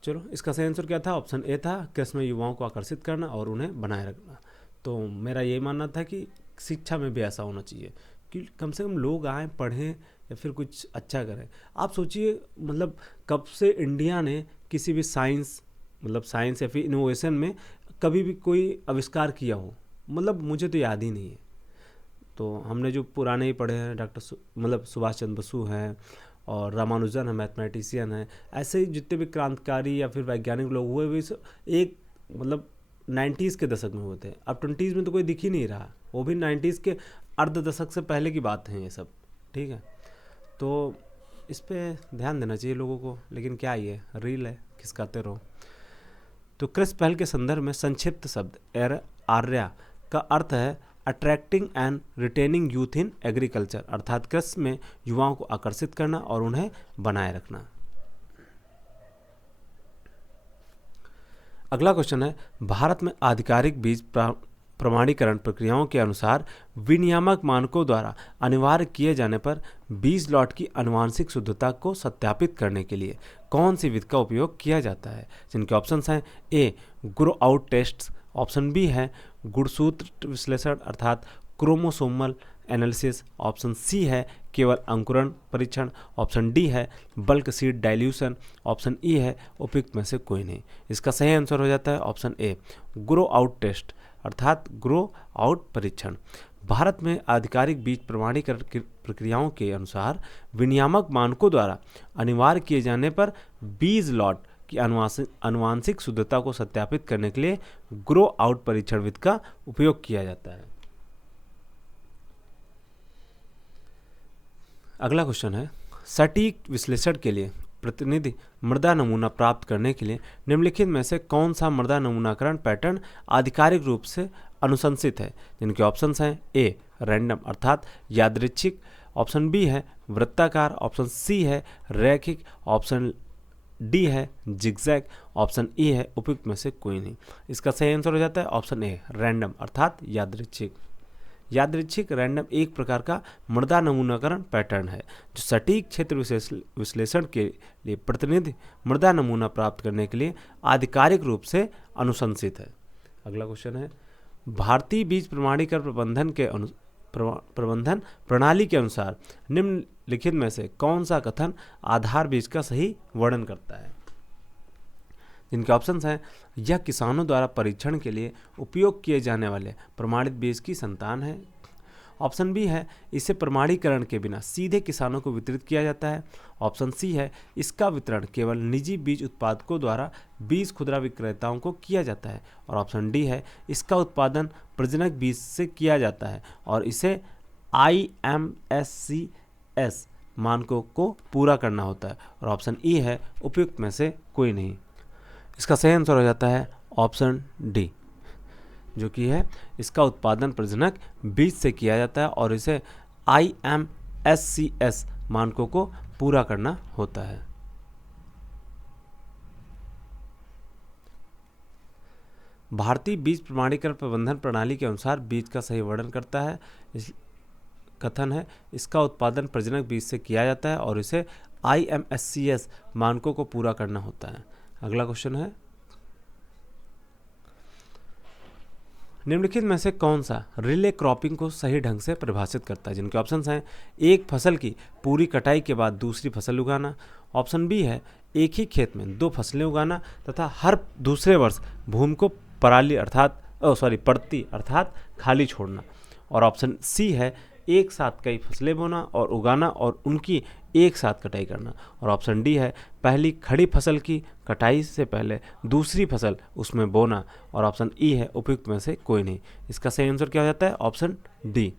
चलो, इसका सही आंसर क्या था? ऑप्शन ए था, कृषि में युवाओं को आकर्षित करना और उन्हें बनाए रखना। तो मेरा ये मानना था कि शिक्षा में भी ऐसा होना चाहिए कि कम से कम लोग आएँ, पढ़ें या फिर कुछ अच्छा करें। आप सोचिए मतलब कब से इंडिया ने किसी भी साइंस या फिर इनोवेशन में कभी भी कोई आविष्कार किया हो, मतलब मुझे तो याद ही नहीं है। तो हमने जो पुराने ही पढ़े हैं, डॉक्टर सुभाष चंद्र बसु हैं और रामानुजन है, मैथमेटिशियन है, ऐसे ही जितने भी क्रांतिकारी या फिर वैज्ञानिक लोग हुए भी एक मतलब 90s के दशक में हुए थे। अब 20s में तो कोई दिख ही नहीं रहा, वो भी 90s के अर्ध दशक से पहले की बात है ये सब। ठीक है, तो इस पर ध्यान देना चाहिए लोगों को। लेकिन क्या ये रील है, खिसकाते रहो। तो कृषि पहल के संदर्भ में संक्षिप्त शब्द आर्या का अर्थ है attracting and retaining youth in agriculture, अर्थात कृषि में युवाओं को आकर्षित करना और उन्हें बनाए रखना। अगला क्वेश्चन है, भारत में आधिकारिक बीज प्रमाणीकरण प्रक्रियाओं के अनुसार विनियामक मानकों द्वारा अनिवार्य किए जाने पर बीज लॉट की आनुवांशिक शुद्धता को सत्यापित करने के लिए कौन सी विधि का उपयोग किया जाता है, जिनके ऑप्शंस हैं A grow out test, option B है गुणसूत्र विश्लेषण अर्थात क्रोमोसोमल एनालिसिस, ऑप्शन सी है केवल अंकुरण परीक्षण, ऑप्शन डी है bulk seed dilution, option E है उपयुक्त में से कोई नहीं। इसका सही आंसर हो जाता है option A grow out test अर्थात ग्रो आउट परीक्षण। भारत में आधिकारिक बीज प्रमाणीकरण की प्रक्रियाओं के अनुसार विनियामक मानकों द्वारा अनिवार्य किए जाने पर बीज लॉट की आनुवांशिक शुद्धता को सत्यापित करने के लिए ग्रो आउट परीक्षण विधि का उपयोग किया जाता है। अगला क्वेश्चन है, सटीक विश्लेषण के लिए प्रतिनिधि मृदा नमूना प्राप्त करने के लिए निम्नलिखित में से कौन सा मृदा नमूनाकरण पैटर्न आधिकारिक रूप से अनुशंसित है, जिनके ऑप्शंस हैं ए रैंडम अर्थात यादृच्छिक, ऑप्शन बी है वृत्ताकार, ऑप्शन सी है रैखिक, ऑप्शन डी है जिगजैग, ऑप्शन ई है उपयुक्त में से कोई नहीं। इसका सही आंसर हो जाता है ऑप्शन ए रैंडम अर्थात यादृच्छिक। यादृच्छिक रैंडम एक प्रकार का मृदा नमूनाकरण पैटर्न है जो सटीक क्षेत्र विश्लेषण के लिए प्रतिनिधि मृदा नमूना प्राप्त करने के लिए आधिकारिक रूप से अनुशंसित है। अगला क्वेश्चन है, भारतीय बीज प्रमाणीकरण प्रबंधन प्रणाली के अनुसार निम्नलिखित में से कौन सा कथन आधार बीज का सही वर्णन करता है, जिनके ऑप्शंस हैं यह किसानों द्वारा परीक्षण के लिए उपयोग किए जाने वाले प्रमाणित बीज की संतान है, ऑप्शन बी है इसे प्रमाणीकरण के बिना सीधे किसानों को वितरित किया जाता है, ऑप्शन सी है इसका वितरण केवल निजी बीज उत्पादकों द्वारा बीज खुदरा विक्रेताओं को किया जाता है, और ऑप्शन डी है इसका उत्पादन प्रजनक बीज से किया जाता है और इसे IMSCS मानकों को पूरा करना होता है, और ऑप्शन ई है उपयुक्त में से कोई नहीं। इसका सही आंसर हो जाता है ऑप्शन डी, जो कि है इसका उत्पादन प्रजनक बीज से किया जाता है और इसे IMSCS मानकों को पूरा करना होता है। भारतीय बीज प्रमाणीकरण प्रबंधन प्रणाली के अनुसार बीज का सही वर्णन करता है। इस कथन है इसका उत्पादन प्रजनक बीज से किया जाता है और इसे IMSCS मानकों को पूरा करना होता है। अगला क्वेश्चन है, निम्नलिखित में से कौन सा रिले क्रॉपिंग को सही ढंग से परिभाषित करता है, जिनके ऑप्शंस हैं एक फसल की पूरी कटाई के बाद दूसरी फसल उगाना, ऑप्शन बी है एक ही खेत में दो फसलें उगाना तथा हर दूसरे वर्ष भूमि को पड़ती अर्थात खाली छोड़ना, और ऑप्शन सी है एक साथ कई फसलें बोना और उगाना और उनकी एक साथ कटाई करना, और ऑप्शन डी है पहली खड़ी फसल की कटाई से पहले दूसरी फसल उसमें बोना, और ऑप्शन ई है उपयुक्त में से कोई नहीं। इसका सही आंसर क्या हो जाता है ऑप्शन डी,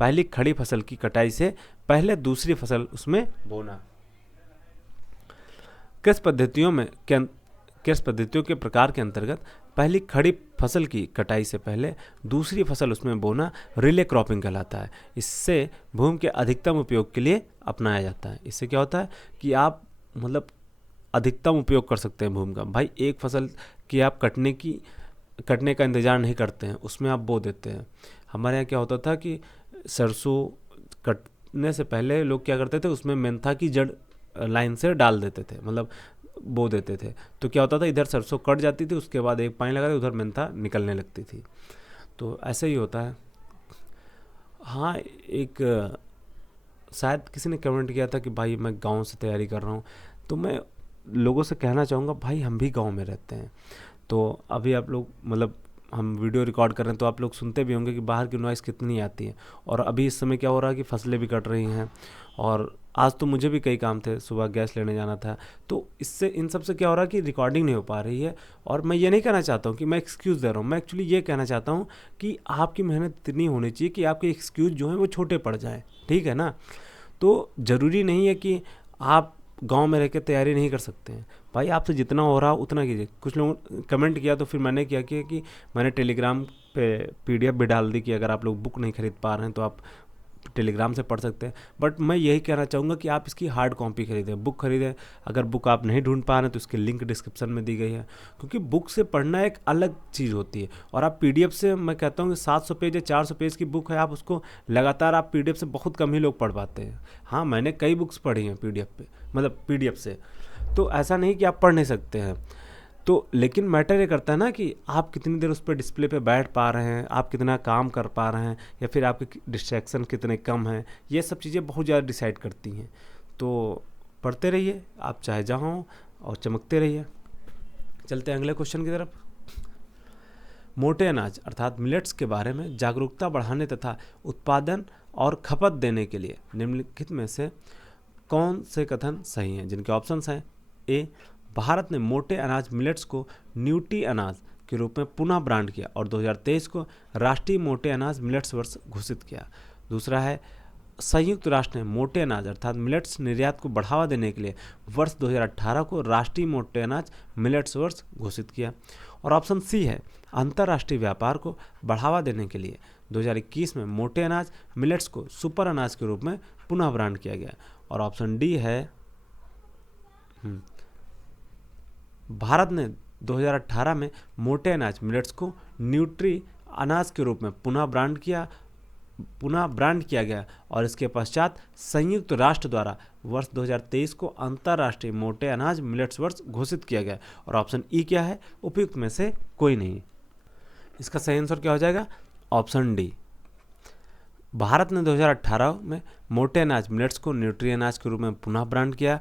पहली खड़ी फसल की कटाई से पहले दूसरी फसल उसमें बोना। कृषि पद्धतियों के प्रकार के अंतर्गत पहली खड़ी फसल की कटाई से पहले दूसरी फसल उसमें बोना रिले क्रॉपिंग कहलाता है। इससे भूमि के अधिकतम उपयोग के लिए अपनाया जाता है। इससे क्या होता है कि आप अधिकतम उपयोग कर सकते हैं भूमि का। भाई एक फसल की आप कटने का इंतज़ार नहीं करते हैं, उसमें आप बो देते हैं। हमारे यहाँ क्या होता था कि सरसों कटने से पहले लोग क्या करते थे, उसमें मेंथा की जड़ लाइन से डाल देते थे, बो देते थे। तो क्या होता था, इधर सरसों कट जाती थी, उसके बाद एक पानी लगाते उधर मेंथा निकलने लगती थी। तो ऐसे ही होता है। हाँ, एक शायद किसी ने कमेंट किया था कि भाई मैं गांव से तैयारी कर रहा हूँ, तो मैं लोगों से कहना चाहूँगा भाई हम भी गांव में रहते हैं। तो अभी आप लोग हम वीडियो रिकॉर्ड कर रहे हैं तो आप लोग सुनते भी होंगे कि बाहर की नॉइज़ कितनी आती है। और अभी इस समय क्या हो रहा है कि फसलें भी कट रही हैं, और आज तो मुझे भी कई काम थे, सुबह गैस लेने जाना था। तो इससे इन सब से क्या हो रहा है कि रिकॉर्डिंग नहीं हो पा रही है। और मैं ये नहीं कहना चाहता हूँ कि मैं एक्सक्यूज़ दे रहा हूँ, मैं एक्चुअली ये कहना चाहता हूँ कि आपकी मेहनत इतनी होनी चाहिए कि आपके एक्सक्यूज़ जो हैं वो छोटे पड़ जाएँ, ठीक है ना। तो ज़रूरी नहीं है कि आप गांव में रह के तैयारी नहीं कर सकते हैं। भाई आपसे जितना हो रहा उतना कीजिए। कुछ लोगों ने कमेंट किया तो फिर मैंने क्या किया कि मैंने टेलीग्राम पे पीडीएफ भी डाल दी कि अगर आप लोग बुक नहीं खरीद पा रहे हैं तो आप टेलीग्राम से पढ़ सकते हैं। बट मैं यही कहना चाहूँगा कि आप इसकी हार्ड कॉपी खरीदें, बुक खरीदें। अगर बुक आप नहीं ढूंढ पा रहे हैं तो इसकी लिंक डिस्क्रिप्शन में दी गई है, क्योंकि बुक से पढ़ना एक अलग चीज़ होती है। और आप पीडीएफ से, मैं कहता हूँ कि 700 पेज या 400 पेज की बुक है, आप उसको लगातार आप पीडीएफ से बहुत कम ही लोग पढ़ पाते हैं। हाँ, मैंने कई बुक्स पढ़ी हैं पीडीएफ पे, मतलब पीडीएफ से। तो ऐसा नहीं कि आप पढ़ नहीं सकते हैं। तो लेकिन मैटर ये करता है ना कि आप कितनी देर उस पर डिस्प्ले पे बैठ पा रहे हैं, आप कितना काम कर पा रहे हैं, या फिर आपके डिस्ट्रैक्शन कितने कम हैं। ये सब चीज़ें बहुत ज़्यादा डिसाइड करती हैं। तो पढ़ते रहिए आप चाहे जहाँ हो, और चमकते रहिए। चलते हैं अगले क्वेश्चन की तरफ। मोटे अनाज अर्थात मिलेट्स के बारे में जागरूकता बढ़ाने तथा उत्पादन और खपत देने के लिए निम्नलिखित में से कौन से कथन सही हैं, जिनके ऑप्शंस हैं। ए, भारत ने मोटे अनाज मिलेट्स को न्यूट्री अनाज के रूप में पुनः ब्रांड किया और 2023 को राष्ट्रीय मोटे अनाज मिलेट्स वर्ष घोषित किया। दूसरा है, संयुक्त राष्ट्र ने मोटे अनाज अर्थात मिलेट्स निर्यात को बढ़ावा देने के लिए वर्ष 2018 को राष्ट्रीय मोटे अनाज मिलेट्स वर्ष घोषित किया। और ऑप्शन सी है, अंतर्राष्ट्रीय व्यापार को बढ़ावा देने के लिए 2021 में मोटे अनाज मिलेट्स को सुपर अनाज के रूप में पुनः ब्रांड किया गया। और ऑप्शन डी है, भारत ने 2018 में मोटे अनाज मिलेट्स को न्यूट्री अनाज के रूप में पुनः ब्रांड किया गया। और इसके पश्चात संयुक्त राष्ट्र द्वारा वर्ष 2023 को अंतर्राष्ट्रीय मोटे अनाज मिलेट्स वर्ष घोषित किया गया। और ऑप्शन ई क्या है, उपयुक्त में से कोई नहीं। इसका सही आंसर क्या हो जाएगा, ऑप्शन डी। भारत ने 2018 में मोटे अनाज मिलेट्स को न्यूट्री अनाज के रूप में पुनः ब्रांड किया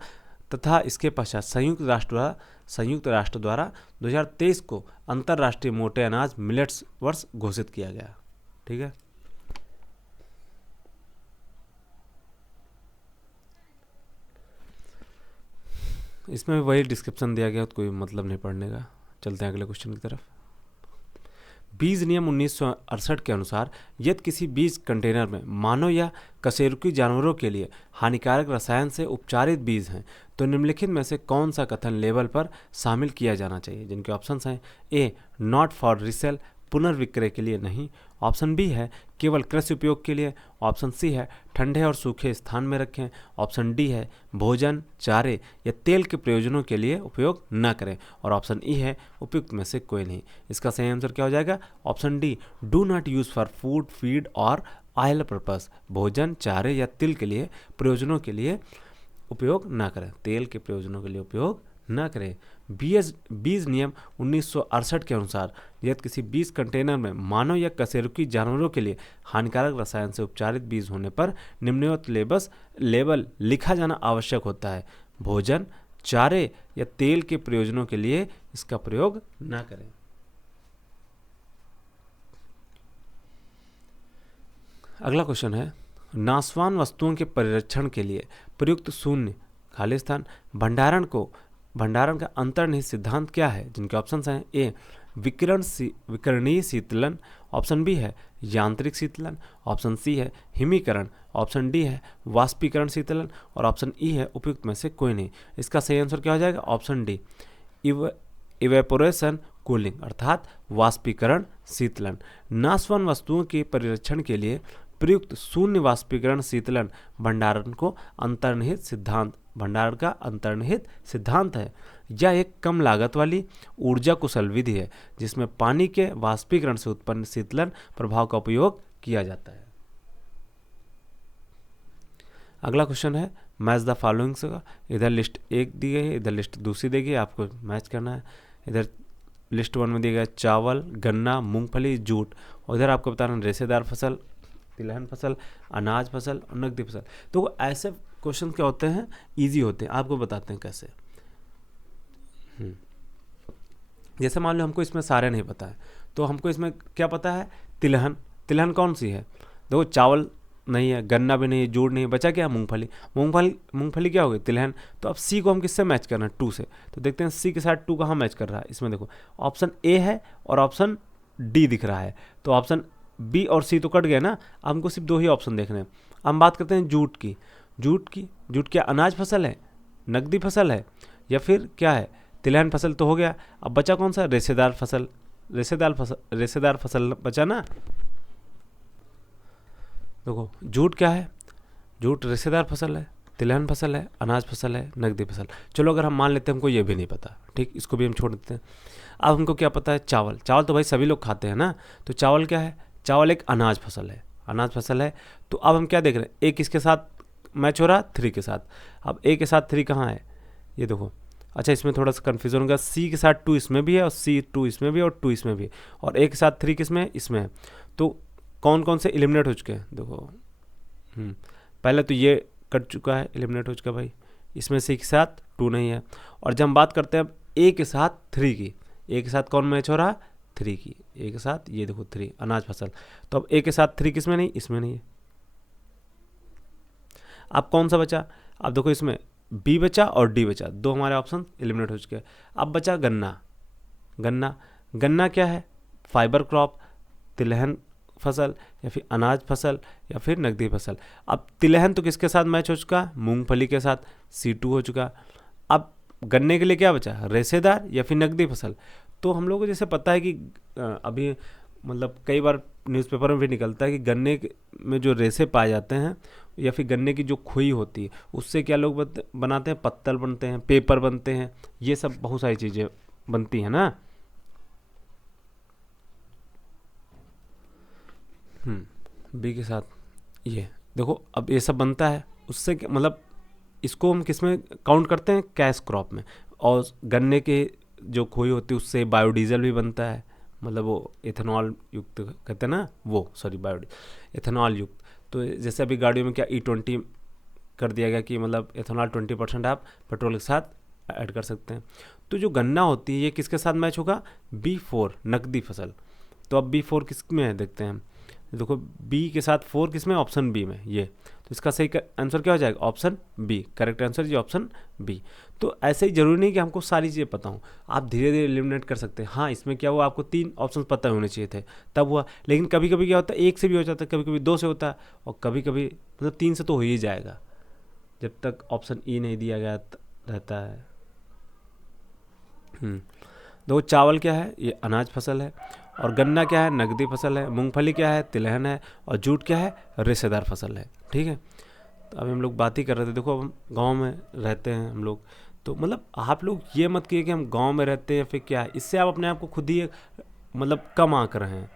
तथा इसके पश्चात संयुक्त राष्ट्र द्वारा 2023 को अंतर्राष्ट्रीय मोटे अनाज मिलेट्स वर्ष घोषित किया गया। ठीक है, इसमें वही डिस्क्रिप्शन दिया गया, तो कोई मतलब नहीं पढ़ने का। चलते हैं अगले क्वेश्चन की तरफ। बीज नियम 1968 के अनुसार यदि किसी बीज कंटेनर में मानव या कशेरुकी जानवरों के लिए हानिकारक रसायन से उपचारित बीज हैं तो निम्नलिखित में से कौन सा कथन लेबल पर शामिल किया जाना चाहिए, जिनके ऑप्शंस हैं। ए, नॉट फॉर रिसेल, पुनर्विक्रय के लिए नहीं। ऑप्शन बी है, केवल कृषि उपयोग के लिए। ऑप्शन सी है, ठंडे और सूखे स्थान में रखें। ऑप्शन डी है, भोजन, चारे या तेल के प्रयोजनों के लिए उपयोग न करें। और ऑप्शन ई है, उपयुक्त में से कोई नहीं। इसका सही आंसर क्या हो जाएगा, option D, do not use for food, feed और ऑयल पर्पस। भोजन, चारे या तेल के लिए प्रयोजनों के लिए उपयोग न करें, तेल के प्रयोजनों के लिए उपयोग न करें। बीज नियम 1968 के अनुसार यदि किसी बीज कंटेनर में मानव या कशेरुकी जानवरों के लिए हानिकारक रसायन से उपचारित बीज होने पर निम्नलिखित लेबल लिखा जाना आवश्यक होता है। भोजन, चारे या तेल के प्रयोजनों के लिए इसका प्रयोग न करें। अगला क्वेश्चन है, नाशवान वस्तुओं के परिरक्षण के लिए प्रयुक्त शून्य खाली स्थान भंडारण का अंतर्निहित सिद्धांत क्या है, जिनके ऑप्शंस हैं। ए, विकरणीय शीतलन। ऑप्शन बी है, यांत्रिक शीतलन। ऑप्शन सी है, हिमीकरण। ऑप्शन डी है, वाष्पीकरण शीतलन। और ऑप्शन ई है, उपयुक्त में से कोई नहीं। इसका सही आंसर क्या हो जाएगा, ऑप्शन डी, इवेपोरेशन कूलिंग अर्थात वाष्पीकरण शीतलन। नाशवान वस्तुओं के परिरक्षण के लिए प्रयुक्त शून्य वाष्पीकरण शीतलन भंडारण का अंतर्निहित सिद्धांत है। यह एक कम लागत वाली ऊर्जा कुशल विधि है जिसमें पानी के वाष्पीकरण से उत्पन्न शीतलन प्रभाव का उपयोग किया जाता है। अगला क्वेश्चन है, मैच द फॉलोइंग्स का। इधर लिस्ट 1 दी गई है, इधर लिस्ट दूसरी दी गई है, आपको मैच करना है। इधर लिस्ट 1 में दिया गया चावल, गन्ना, मूंगफली, जूट। और इधर आपको बताना रेशेदार फसल, तिलहन फसल, अनाज फसल और नकदी फसल। तो ऐसे क्वेश्चन क्या होते हैं, इजी होते हैं, आपको बताते हैं कैसे। जैसे मान लो हमको इसमें सारे नहीं पता है, तो हमको इसमें क्या पता है, तिलहन कौन सी है, देखो चावल नहीं है, गन्ना भी नहीं है, जूट नहीं है, बचा क्या, मूंगफली क्या होगी, तिलहन। तो अब सी को हम किससे मैच करना है, 2 से। तो देखते हैं सी के साथ 2 कहाँ मैच कर रहा है। इसमें देखो ऑप्शन ए है और ऑप्शन डी दिख रहा है, तो ऑप्शन बी और सी तो कट गया ना। हमको सिर्फ 2 ही ऑप्शन देखने हैं। हम बात करते हैं जूट की। जूट क्या अनाज फसल है, नकदी फसल है या फिर क्या है, तिलहन फसल तो हो गया। अब बचा कौन सा, रेशेदार फसल। रेशेदार फसल बचा ना। देखो जूट क्या है, जूट रेशेदार फसल है, तिलहन फसल है, अनाज फसल है, नकदी फसल। चलो अगर हम मान लेते हैं हमको ये भी नहीं पता, ठीक, इसको भी हम छोड़ देते हैं। अब हमको क्या पता है, चावल। चावल तो भाई सभी लोग खाते हैं ना, तो चावल क्या है, चावल एक अनाज फसल है, अनाज फसल है। तो अब हम क्या देख रहे हैं, ए किसके साथ मैच हो रहा, 3 के साथ। अब ए के साथ 3 कहाँ है, ये देखो। अच्छा इसमें थोड़ा सा कन्फ्यूजन होगा, सी के साथ 2 इसमें भी है और सी 2 इसमें भी है और 2 इसमें भी है, और ए के साथ 3 किसमें है, इसमें है। तो कौन कौन से एलिमिनेट हो चुके हैं, देखो। पहले तो ये कट चुका है, एलिमिनेट हो चुका भाई। इसमें सी के साथ 2 नहीं है। और जब हम बात करते हैं अब ए के साथ 3 की, ए के साथ कौन मैच हो रहा, 3 की, ए के साथ ये देखो 3 अनाज फसल। तो अब ए के साथ 3 किसमें नहीं, इसमें नहीं है। अब कौन सा बचा, अब देखो इसमें बी बचा और डी बचा, 2 हमारे ऑप्शन एलिमिनेट हो चुके हैं। अब बचा गन्ना। गन्ना, गन्ना क्या है, फाइबर क्रॉप, तिलहन फसल या फिर अनाज फसल या फिर नकदी फसल। अब तिलहन तो किसके साथ मैच हो चुका, मूंगफली के साथ, C2 हो चुका। अब गन्ने के लिए क्या बचा, रेशेदार या फिर नकदी फसल। तो हम लोग को जैसे पता है कि अभी मतलब कई बार न्यूज़पेपर में भी निकलता है कि गन्ने में जो रेशे पाए जाते हैं या फिर गन्ने की जो खुई होती है उससे क्या लोग बनाते हैं, पत्तल बनते हैं, पेपर बनते हैं, ये सब बहुत सारी चीज़ें बनती हैं ना। बी के साथ ये देखो, अब ये सब बनता है उससे मतलब इसको हम किस में काउंट करते हैं, कैश क्रॉप में। और गन्ने के जो खोई होती है उससे बायोडीजल भी बनता है, मतलब वो इथेनॉल युक्त कहते हैं ना, वो सॉरी इथेनॉल युक्त। तो जैसे अभी गाड़ियों में क्या E20 कर दिया गया कि मतलब इथेनॉल 20% आप पेट्रोल के साथ ऐड कर सकते हैं। तो जो गन्ना होती है ये किसके साथ मैच होगा, B4 नकदी फसल। तो अब B4 किस में है देखते हैं हम, देखो बी के साथ 4 किस में, ऑप्शन बी में ये। तो इसका सही आंसर क्या हो जाएगा, ऑप्शन बी, करेक्ट आंसर ये ऑप्शन बी। तो ऐसे ही जरूरी नहीं कि हमको सारी चीज़ें पता हो, आप धीरे धीरे एलिमिनेट कर सकते हैं। हाँ इसमें क्या हुआ, आपको 3 ऑप्शन पता होने चाहिए थे तब हुआ, लेकिन कभी कभी क्या होता है 1 से भी हो जाता है, कभी कभी 2 से होता है, और कभी कभी मतलब 3 से तो हो ही जाएगा जब तक ऑप्शन ई नहीं दिया गया रहता है। देखो चावल क्या है, ये अनाज फसल है, और गन्ना क्या है, नकदी फसल है, मूंगफली क्या है, तिलहन है, और जूट क्या है, रेशेदार फसल है। ठीक है, तो अभी हम लोग बात ही कर रहे थे। देखो अब हम गाँव में रहते हैं हम लोग, तो मतलब आप लोग ये मत किए कि हम गांव में रहते हैं फिर क्या है, इससे आप अपने आप को खुद ही मतलब कम आंक रहे हैं।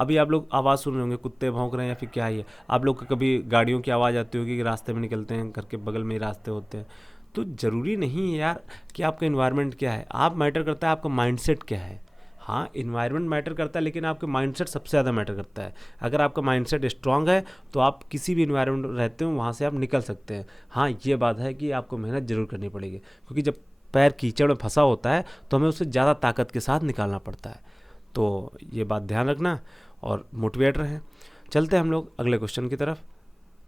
अभी आप लोग आवाज़ सुन रहे होंगे, कुत्ते भौंक रहे हैं या फिर क्या है ये, आप लोग को कभी गाड़ियों की आवाज़ आती होगी कि रास्ते में निकलते हैं, घर के बगल में ही रास्ते होते हैं। तो ज़रूरी नहीं है यार कि आपका इन्वायरमेंट क्या है, आप मैटर करता है आपका माइंडसेट क्या है। हाँ इन्वायरमेंट मैटर करता है, लेकिन आपके माइंडसेट सबसे ज़्यादा मैटर करता है। अगर आपका माइंडसेट स्ट्रांग है तो आप किसी भी इन्वायरमेंट में रहते हो वहाँ से आप निकल सकते हैं। हाँ ये बात है कि आपको मेहनत ज़रूर करनी पड़ेगी, क्योंकि जब पैर कीचड़ में फंसा होता है तो हमें उससे ज़्यादा ताकत के साथ निकालना पड़ता है। तो ये बात ध्यान रखना और मोटिवेट रहें। चलते हैं हम लोग अगले क्वेश्चन की तरफ।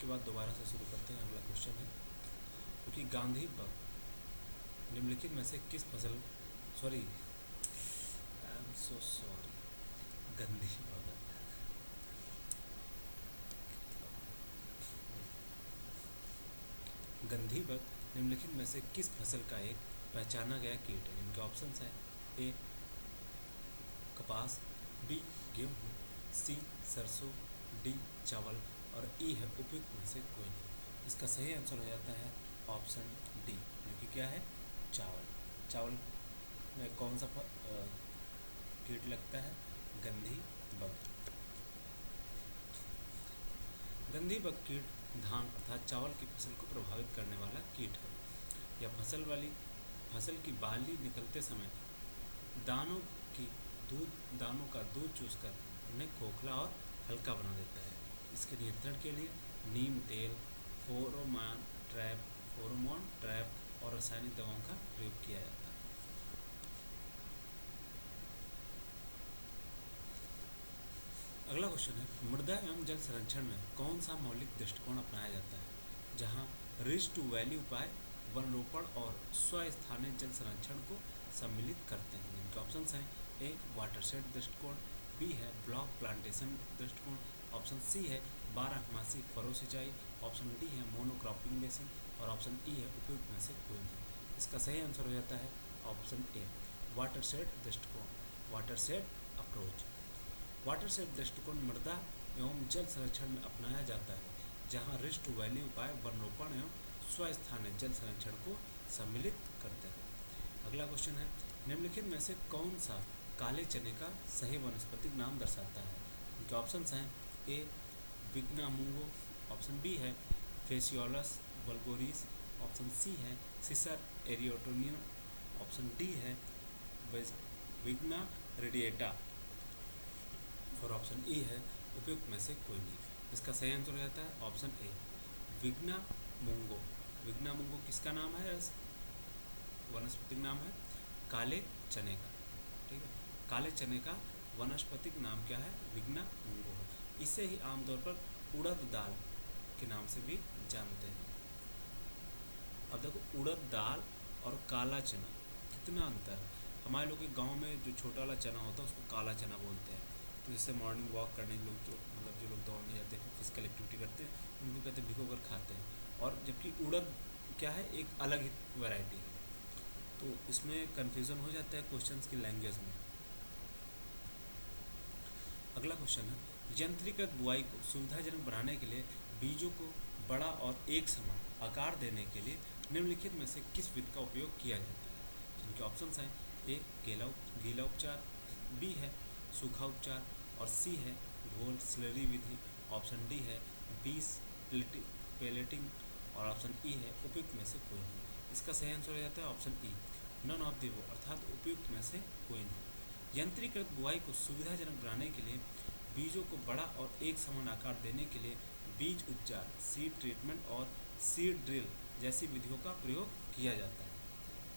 के बाद दोबारा से शुरू करते हैं। अगला क्वेश्चन है, क्योंकि गांधी पग निम्नलिखित में से किस फसल सॉरी गंदी गंधी बग निम्नलिखित में से किस फसल का एक पहचाना गया कीट है। इनके ऑप्शंस हैं, ए कपास, बी गेहूँ, सी सरसों, डी चावल, और ई है उपयुक्त में से कोई नहीं। इसका सही आंसर हो जाता है ऑप्शन डी, जो कि क्या है, चावल। चावल में कौन सा कीट लगता है, गंधी बग। गंधी बग कीट धान अर्थात चावल की फसल को प्रभावित करने वाला कीट है। यह फसल की बाली निकलते समय दानों का दूध चूसकर उन्हें खोखला और हल्का बना देता है। इसके नियंत्रण के लिए नीम तेल, फेरोमोन ट्रैप और रासायनिक दवाओं का प्रयोग किया जाता है। अगला क्वेश्चन है, मृदा एवं जल संरक्षण में कौन सा मौलिक दृष्टिकोण अपनाया जाता है, जहां रिच टू वैली उपाय वनरोपण और स्वस्थानिक जल संरक्षण को सम्मिलित करते हैं। इनके ऑप्शंस हैं, ए वाटरशेड दृष्टिकोण, बी है ब्लॉक प्लांटेशन दृष्टिकोण, ऑप्शन सी है 12 मासी फरो सिंचाई, ऑप्शन डी है मोनोक्रॉपिंग बेसिन, और ऑप्शन ई है उपयुक्त में से कोई नहीं। इसका सही आंसर हो जाता है ऑप्शन ए, वाटरशेड दृष्टिकोण, वाटरशेड अप्रोच। वाटरशेड दृष्टिकोण मृदा एवं जल संरक्षण में अपनाया जाता है, जहां रिस्ट टू वैली उपाय वनरोपण एवं स्वस्थानीय जल संरक्षण को सम्मिलित करते हैं। अगला क्वेश्चन है, निम्नलिखित में से कौन सा काले चने का सही वानस्पतिक नाम दर्शाता है? उनके ऑप्शंस हैं ए विग्ना मुंगो, ऑप्शन बी है फेसियोलस वल्गोरिस, ऑप्शन सी है सिसर एरियोटोनियम, ऑप्शन डी है विग्ना रेडिएटा और ऑप्शन ई है उपयुक्त में से कोई नहीं। इसका सही आंसर हो जाता है ऑप्शन ए, विग्ना मुंगो। विग्ना मुंगो किसका नाम है? वनस्पतिक नाम है काले चने का। ठीक है, काले चने का वनस्पतिक नाम क्या है? विग्ना मुंगो है। इसे ही आमतौर पर उड़द दाल के नाम से भी जानते हैं। अब देखो, उड़द दाल और काला चना कितना अंतर है। हमारे लोग के गांव में जो छोटा वाला चना होता है उसको काला चना बोलते हैं। तो जैसे मॉर्निंग वॉक करने लोग जो लोग दौड़ने जाते हैं, फिजिकल एक्टिविटी करते हैं, उनको कहते हैं भिगो कर खाते हैं। और जबकि उड़द क्या है, एक अलग ही वैरायटी है। तो इसमें कन्फ्यूज़न हो जाता है क्वेश्चंस की लैंग्वेज में। अगला क्वेश्चन है, यंत्रीकृत बुआई को सुविधाजनक बनाने के लिए बीजों को बड़ा और एक समान आकार देने के लिए निम्नलिखित में से किस विधि का उपयोग किया जाता है? इनके ऑप्शंस हैं ए गीला उपचार, बी है सूखा उपचार और सी है घोल स्लरी विधि, ऑप्शन डी है बीस पेलेटिंग और ऑप्शन ई है उपयुक्त में से कोई नहीं। इसका सही आंसर हो जाता है option E, none of the above, अर्थात उपयुक्त में से कोई नहीं। यंत्रीकृत बुआई को सुविधाजनक बनाने के लिए बीजों को बड़ा और एक समान आकार देने के लिए बीज उपचार, सीड ट्रीटमेंट और सीड ड्रिल जैसी विधियों का प्रयोग किया जाता है।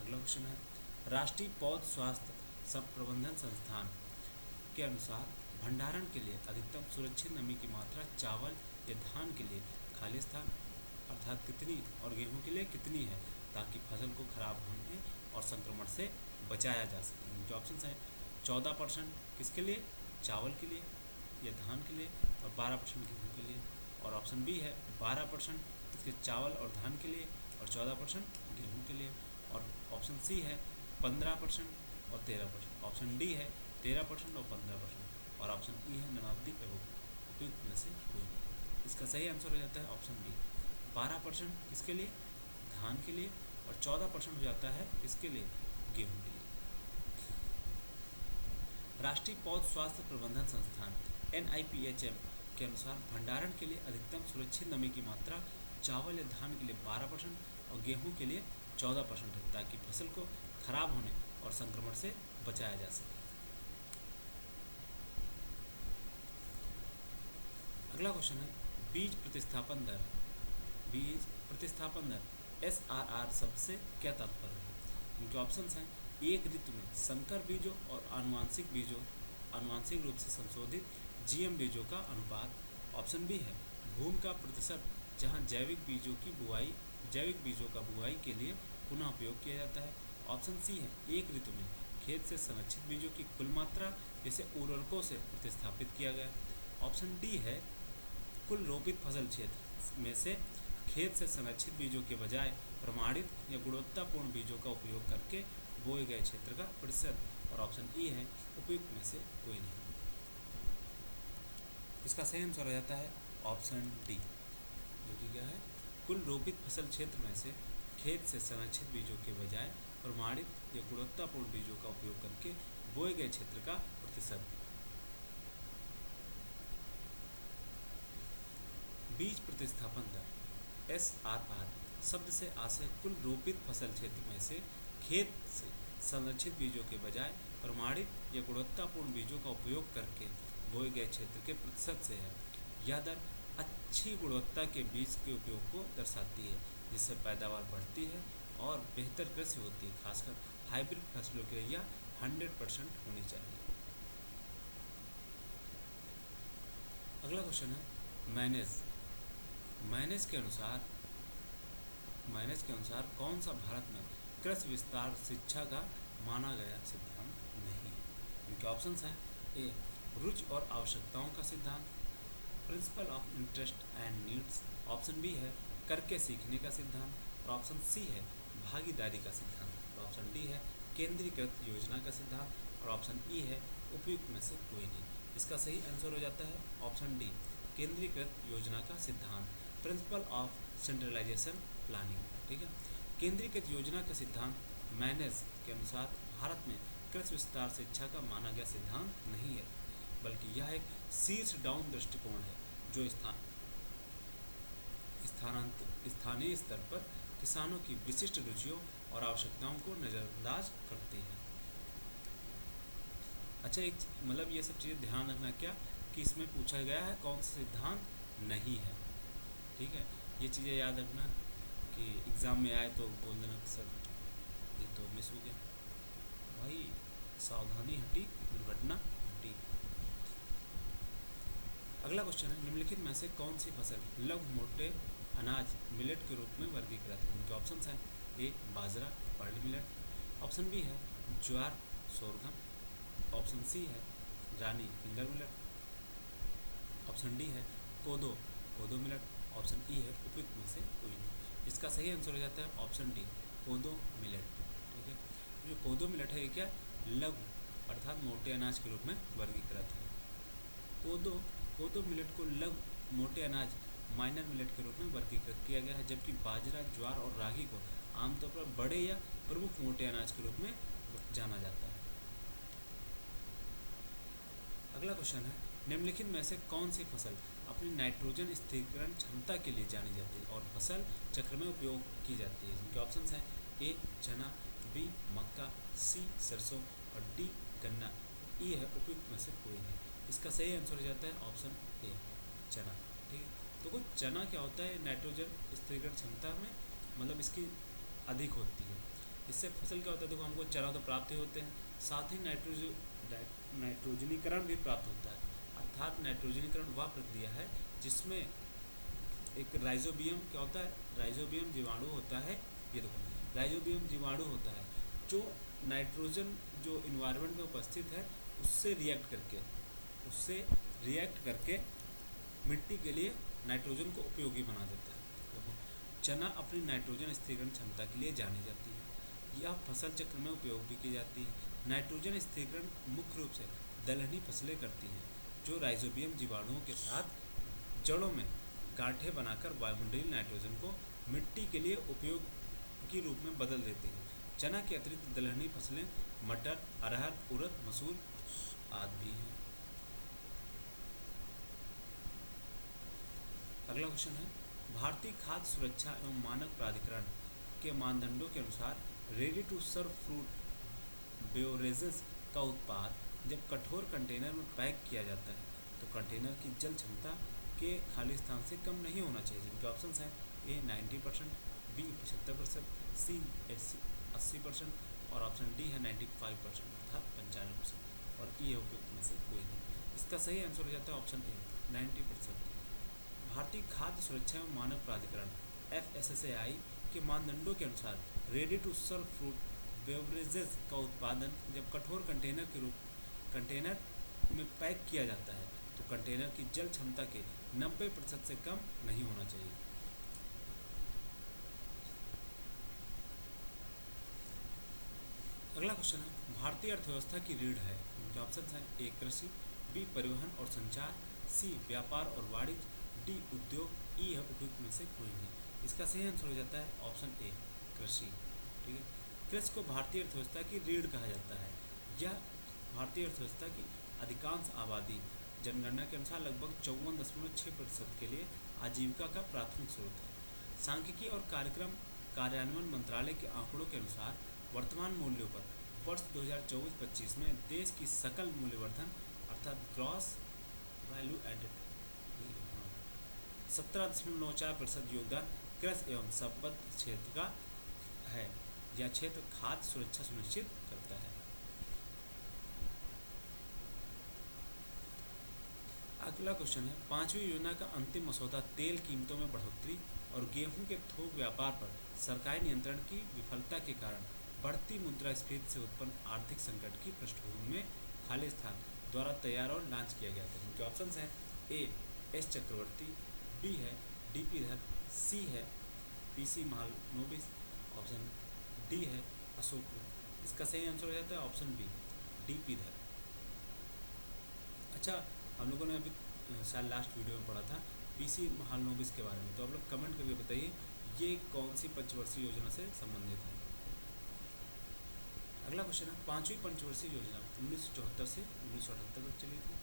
अगला क्वेश्चन है, राष्ट्रीय पौध स्वास्थ्य प्रबंधन संस्थान के अनुसार भंडारण के लिए अधिकतम सुरक्षित नमी की मात्रा चावल या धान के लिए खाली स्थान अर्थात कितनी और गेहूं के लिए कितनी है, ताकि फसल को खराब होने और संक्रमण से बचाया जा सके? इनके ऑप्शन हैं 14% किसके लिए? चावल के लिए या धान के लिए, और 12% गेहूँ के लिए, और ऑप्शन बी है 12% इसके चावल और धान के लिए और 14% गेहूँ के लिए, और ऑप्शन सी है 15% और 13%, ऑप्शन डी है 13% और 15%, और ऑप्शन ई है नन ऑफ द अबव, उपयुक्त में से कोई नहीं। इसका सही आंसर हो जाता है ऑप्शन बी, 12% किसके लिए? धान के लिए, और 14% हो जाता है किसके लिए? गेहूं के लिए। राष्ट्रीय पौध स्वास्थ्य प्रबंधन संस्थान NIPHM के अनुसार भंडारण के लिए अधिकतम सुरक्षित नमी की मात्रा चावल या धान के लिए 12% और गेहूं के लिए 14% है, ताकि फसल को खराब होने और संक्रमण से बचाया जा सके। अगला क्वेश्चन है, बीज प्रतिस्थापन दर। बीज प्रतिस्थापन दर SRR शब्द से क्या तात्पर्य है? इनके ऑप्शंस हैं एक ऋतु में संकर बीजों और आनुवांशिक रूप से संशोधित GM बीजों का अनुपात, ऑप्शन बी है भूमि का प्रतिशत जहां जैविक बीजों का बुआई के लिए पुनः उपयोग किया जाता है, ऑप्शन सी है एक ऋतु में खेत से संरक्षित बीजों की कुल मात्रा जिसे उर्वरकों से प्रतिस्थापित किया गया, ऑप्शन डी है कुल रोपित फसल क्षेत्र में से खेत से संरक्षित बीजों के बजाय प्रमाणित या गुणवत्तापूर्ण बीजों का उपयोग करके बोए गए क्षेत्र का प्रतिशत, और ऑप्शन ई है उपयुक्त में से कोई नहीं। इसका सही आंसर हो जाता है ऑप्शन डी, जो कि क्या है कुल रोपित फसल क्षेत्र में से खेत से संरक्षित बीजों के बजाय प्रमाणित या गुणवत्तापूर्ण बीजों का उपयोग करके बोए गए क्षेत्र का प्रतिशत। बीज प्रतिस्थापन दर SRR शब्द से आशय कुल रोपित फसल क्षेत्र में से खेत से संरक्षित बीजों के बजाय प्रमाणित या गुणवत्तापूर्ण बीजों का उपयोग करके बोए गए क्षेत्र के प्रतिशत से है। यह दर अच्छी गुणवत्ता के बीज के उपयोग को दर्शाती है, जिससे पैदावार बढ़ती है और बेहतर कृषि होती है। खासकर हाइब्रिड फसलों के लिए यह 100% होनी चाहिए। अगला क्वेश्चन है, मैनेज के अनुसार कौन सा भारत में कृषि विस्तार शिक्षा का माना गया सिद्धांत नहीं है? इनके ऑप्शंस हैं ए रुचि और आवश्यकताओं का सिद्धांत, principle of interest and needs, option B है करके सीखने का सिद्धांत, और ऑप्शन सी है भागीदारी का सिद्धांत, और ऑप्शन डी है केंद्रीकृत योजना का सिद्धांत, और ऑप्शन ई है उपयुक्त में से कोई नहीं। इसका सही आंसर हो जाता है ऑप्शन डी केंद्रीकृत योजना का सिद्धांत, प्रिंसिपल ऑफ सेंट्रलाइजेशन प्लानिंग। ठीक है, केंद्रीकृत योजना का सिद्धांत मैनेज के अनुसार भारत में कृषि विस्तार शिक्षा का माना गया सिद्धांत नहीं है, बल्कि यह एक शीर्ष डाउन दृष्टिकोण है जो स्थानीय स्तर पर किसानों की विशिष्ट रुचियों और आवश्यकताओं को नज़रअंदाज करती है। अच्छा, एक मतलब ये सब चीज़ें ध्यान रखना क्या कि इसमें पूछा गया है कौन सा सिद्धांत नहीं है। ठीक है, ये चीज़ें याद रखना कि एग्ज़ाम में आए तो बोल देना सर ये तो मिस हो गया। भाई सावधानी हटी दुर्घटना घटी। अगला क्वेश्चन है निम्नलिखित में से कौन सी फसल लघु मोटे अनाज मिलेट के रूप में वर्गीकृत है। उनके ऑप्शन हैं ए बाजरा पर्ल मिलेट, ऑप्शन बी है ज्वार सोरगम, ऑप्शन सी है रानी फिंगर मिलेट, ऑप्शन डी है कोदो मिलेट, ऑप्शन ई है उपयुक्त में से कोई नहीं। इसका सही आंसर हो जाता है ऑप्शन डी कोदो मिलेट। ठीक है, जो कोदो मिलेट है ये क्या लघु अर्थात मोटे अनाज के रूप में वर्गीकृत है। कोदो मिलेट को लघु मोटे अनाज माइनर मिलेट के रूप में वर्गीकृत किया गया है, जबकि बाजरा ज्वार और रागी को आमतौर पर बड़े या प्रमुख मोटे अनाज के रूप में जाना जाता है। अगला क्वेश्चन है निम्नलिखित में से कौन सी फसल अपनी नाइट्रोजन स्थिरीकरण क्षमता के लिए जानी जाती है और फसल चक्र में उपयोग की जाती है। जिनके ऑप्शंस हैं ए चना, बी मक्का, सी सरसों और डी गन्ना। ई है उपयुक्त में से कोई नहीं। इसका सही आंसर हो जाता है ऑप्शन ए चना। ठीक है, तो कुछ चना क्या होता है नाइट्रोजन स्थिरीकरण क्षमता में मतलब इसकी अधिक होती है। इससे फसल क्या होता है, देखो हमको चना तो प्राप्त ही होते हैं, साथ ही नाइट्रोजनीकरण भी प्राप्त होता है। अर्थात नाइट्रोजनीकरण वह प्रक्रिया है जिसमें एक राइजोबियम क्या होता है, राइजोबियम जीवाणु होता है। ये देखो राइजोबियम जीवाणु होता है जो नाइट्रोजन जो इन्वायरमेंट में उपस्थित है उससे रिएक्ट करके मिट्टी के लिए नाइट्रोजन को उपयोगी बना देता है। देखो चना अपनी नाइट्रोजन स्थिरीकरण क्षमता के लिए जानी जाती है। यह फसल चक्र में उपयोग भी की जाती है। नाइट्रोजन स्थिरीकरण मुख्य रूप से दलहनी फसलें करती हैं जो राइजोबियम जीवाणुओं के साथ जड़ों में गांठें बनाकर वायुमंडलीय नाइट्रोजन को मिट्टी के लिए उपयोगी रूप में बदल देती हैं। चना के अतिरिक्त दलहनी फसलें मटर, अरहर, उड़द, मसूर आदि भी हैं। अगला क्वेश्चन है भारतीय खाद्य सुरक्षा एवं मानक प्राधिकरण के मानदंडों के अनुसार ready to serve fruit beverages का उत्पाद जब कठोर कंटेनर में पैक किया जाता है तो कंटेनर की जल क्षमता के खाली स्थान से कम नहीं होना चाहिए। जिनके ऑप्शन हैं ए 90%, बी 75%, सी 80% और ऑप्शन डी है 95% अर्थात 95% और ई है उपयुक्त में से कोई नहीं। इसका सही आंसर हो जाता है ऑप्शन ए 90%। भारतीय खाद्य सुरक्षा एवं मानक प्राधिकरण FSSAI के मानदंडों के अनुसार ready to serve fruit beverages का उत्पादन जब कठोर कंटेनर में पैक किया जाता है तो कंटेनर की जल क्षमता के 90% से कम नहीं होना चाहिए। अगला क्वेश्चन है भारतीय अर्थव्यवस्था की रीढ़ है। उनके ऑप्शन हैं ए कृषि, बी परिवहन और संचार, सी व्यापार और वाणिज्य, डी उद्योग, ई है उपयुक्त में से कोई नहीं। इसका सही आंसर हो जाता है ऑप्शन ए कृषि। ठीक है, कृषि को भारतीय अर्थव्यवस्था की रीढ़ कहा जाता है। यह भारतीय अर्थव्यवस्था की अधिकांश आबादी जनगणना के अनुसार लगभग 54.6% के लिए आजीविका का प्राथमिक स्रोत है। सांख्यिकी और कार्यक्रम कार्यान्वयन मंत्रालय के आंकड़ों के अनुसार वर्तमान मूल्यों पर वर्ष 2024-25 में देश की सकल मूल्यवर्धन अर्थात ग्रॉस वैल्यू एडेड 17.94% योगदान कृषि एवं संबद्ध क्षेत्र का है। यह क्षेत्र खाद्य सुरक्षा सुनिश्चित करता है। अगला क्वेश्चन है पांचवी योजना का अंतिम मसौदा तेल कीमतों में बढ़ोतरी और गेहूं के थोक व्यापार पर सरकारी नियंत्रण की विफलता के कारण बढ़ती मुद्रास्फीति से उत्पन्न आर्थिक संकट की पृष्ठभूमि में खाली स्थान द्वारा तैयार और लॉन्च किया गया था। इनके ऑप्शन हैं ए एस चक्रवर्ती, बी है डी पी धर, सी है P C Mahalanobis, option D है अशोक। इसका सही आंसर हो जाता है ऑप्शन बी, डीपी धर। अच्छा, हम लोगों ने अभी शायद लास्ट वीडियो में पढ़ा था पीसी महालनोबिस के बारे में, तो आप लोग कमेंट करके बताइए ये कौन सी पंचवर्षीय योजना से संबंधित है। अगला क्वेश्चन है, पांचवी पंचवर्षीय योजना 1974 से 1978 तक चली थी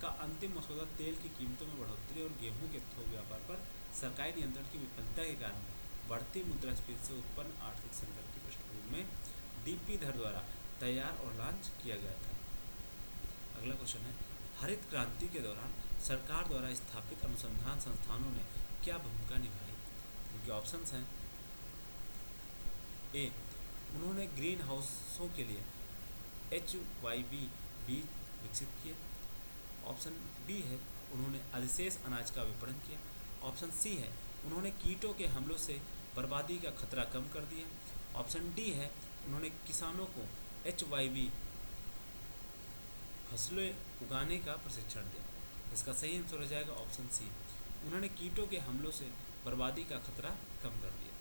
का अंतिम मसौदा तेल की कीमतों में बढ़ोतरी और गेहूं के थोक व्यापार पर सरकारी नियंत्रण की विफलता के कारण बढ़ती मुद्रास्फीति से उत्पन्न आर्थिक संकट की पृष्ठभूमि में डीपी धर द्वारा तैयार और लॉन्च किया गया था। अगला क्वेश्चन है, हरित क्रांति के दौरान सरकार द्वारा स्थापित अनुसंधान संस्थानों ने क्या भूमिका निभाई। उनके ऑप्शंस हैं, ए, उन्होंने ग्रीन हाउसों के लिए HYV बीज विकसित किए। ऑप्शन बी है, उन्होंने अधिशेष अनाज का विपणन किया। ऑप्शन सी है, उन्होंने कीटों के हमलों से बर्बादी का खतरा कम कर दिया। ऑप्शन डी है, उन्होंने किसानों को HYV फसलें उगाने का प्रशिक्षण दिया। इसका सही आंसर हो जाएगा ऑप्शन सी, उन्होंने कीटों के हमलों से बर्बादी का खतरा कम कर दिया।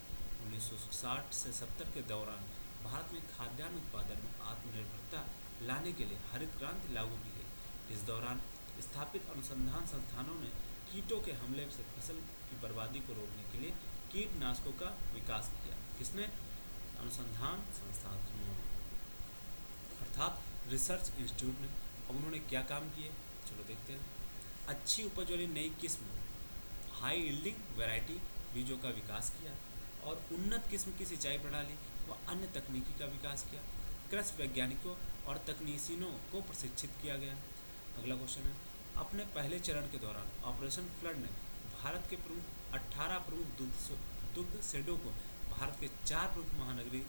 1960 से 70 के दौरान भारत में खाद्यान्न उत्पादन में आत्मनिर्भरता लाने के लिए हरित क्रांति लागू की गई। इस दौरान स्थापित अनुसंधान संस्थानों ने कीटों के हमले से फसल की बर्बादी को रोकने के लिए कीटनाशकों का विकास किया। किसने? अनुसंधान संस्थानों अर्थात रिसर्च इंस्टीट्यूट ने। अब उन्होंने क्या काम किए, चलो देखते हैं। अच्छी उपज वाली नई किस्म हाई यील्डिंग वैरायटी बीजों का विकास किया और उन्नत किस्म की सिंचाई प्रणाली व अन्य तकनीकी का विकास किया। कृषि वैज्ञानिकों और तकनीशियनों को प्रशिक्षित किया गया। अगला क्वेश्चन है, अपने पहले चरण के दौरान ऑपरेशन फ्लड ने भारत के 18 प्रमुख दुग्ध शेडों को भारत के 4 प्रमुख महानगरीय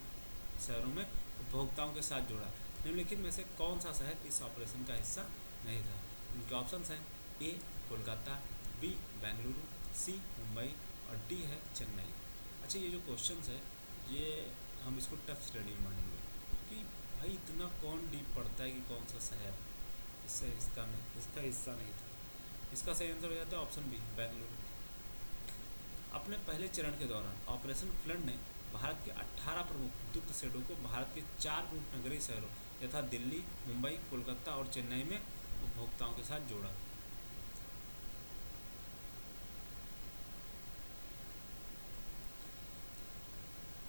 शहरों में उपभोक्ताओं के साथ जोड़ा। निम्नलिखित में से कौन सा शहर इस ऑपरेशन का हिस्सा नहीं था। इनके ऑप्शंस हैं, ए कोलकाता, बी बेंगलुरु, सी मुंबई और डी है चेन्नई। अच्छा, ये जो क्वेश्चंस है ये हम इसको टफ स्टडी मानेंगे कि भाई इतना कौन डीप पढ़ता है कि कौन सा शहर इसका हिस्सा नहीं था। इसका सही आंसर हो जाता है ऑप्शन बी बेंगलुरु। अपने पहले चरण के दौरान ऑपरेशन फ्लड ने भारत के 18 प्रमुख दुग्ध शेडों को भारत के 4 प्रमुख नगरीय शहरों यथा दिल्ली, मुंबई, कोलकाता और चेन्नई में उपभोक्ताओं के साथ जोड़ा।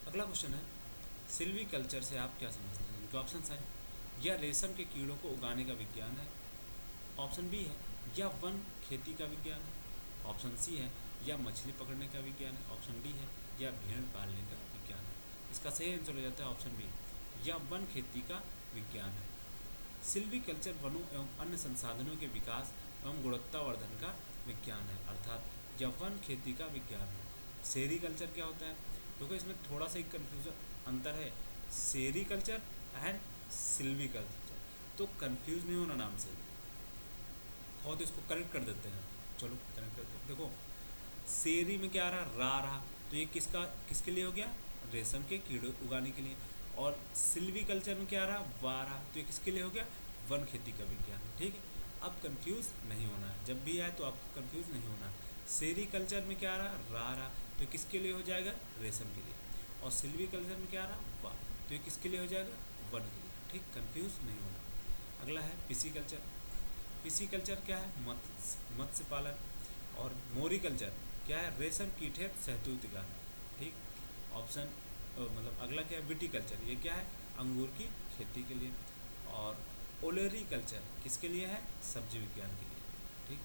अगला क्वेश्चन है, सिल्वी कल्चर से आप क्या समझते हैं। इनके ऑप्शन है, यह रेशम के कीड़ों को उगाने का विज्ञान है। ऑप्शन बी है, यह वन खेती का विज्ञान है। ऑप्शन सी है, यह मछली पकड़ने का विज्ञान है। ऑप्शन डी है, यह भेड़ पालने का विज्ञान है। इसका सही आंसर हो जाता है ऑप्शन बी, यह वन खेती का विज्ञान है। सिल्वी कल्चर वनों एवं अन्य संसाधनों के विकास एवं गुणवत्तावर्धन का विज्ञान है, अर्थात यह वन खेती का विज्ञान है। सेरी कल्चर क्या होता है, देखो इसमें थोड़ा सा एक कन्फ्यूजन अंतर है, सेरी कल्चर एंड सिल्वी कल्चर। तो कंफ्यूज नहीं होना नाम से, और तो इसको कनेक्ट कर देते हैं। चलो कनेक्ट करते हैं। देखो सेरी में क्या आ रहा रहा, तो ये किसके लिए हो गया, रेशम के कीड़े उगाने के लिए। और सिल्वी कल्चर में क्या आ रहा, वाह रहा, तो ये किसके लिए हो गया, वन खेती का विज्ञान। ठीक है, अब कंफ्यूज नहीं होना है, जब भी आए तो आपको कंफ्यूज नहीं होना। सेरी कल्चर में क्या आ रहा, तो किसके लिए हो जाएगा, रेशम के लिए। और सिल्वी कल्चर में क्या आ रहा, वाह, तो ये किसके लिए हो जाएगा, वन के लिए। ठीक, कंफ्यूज नहीं होना। अगला है पिसी कल्चर। पिसी कल्चर क्या है, मत्स्य पालन। और मोरी कल्चर क्या है, रेशम कीट है शहतूत उगाना। ठीक, ऑप्शन मतलब अगला क्या है, विटी कल्चर, ये क्या है, अंगूर की खेती के लिए। और ओलेरी कल्चर किसके लिए है, सब्जी विज्ञान के लिए। ठीक,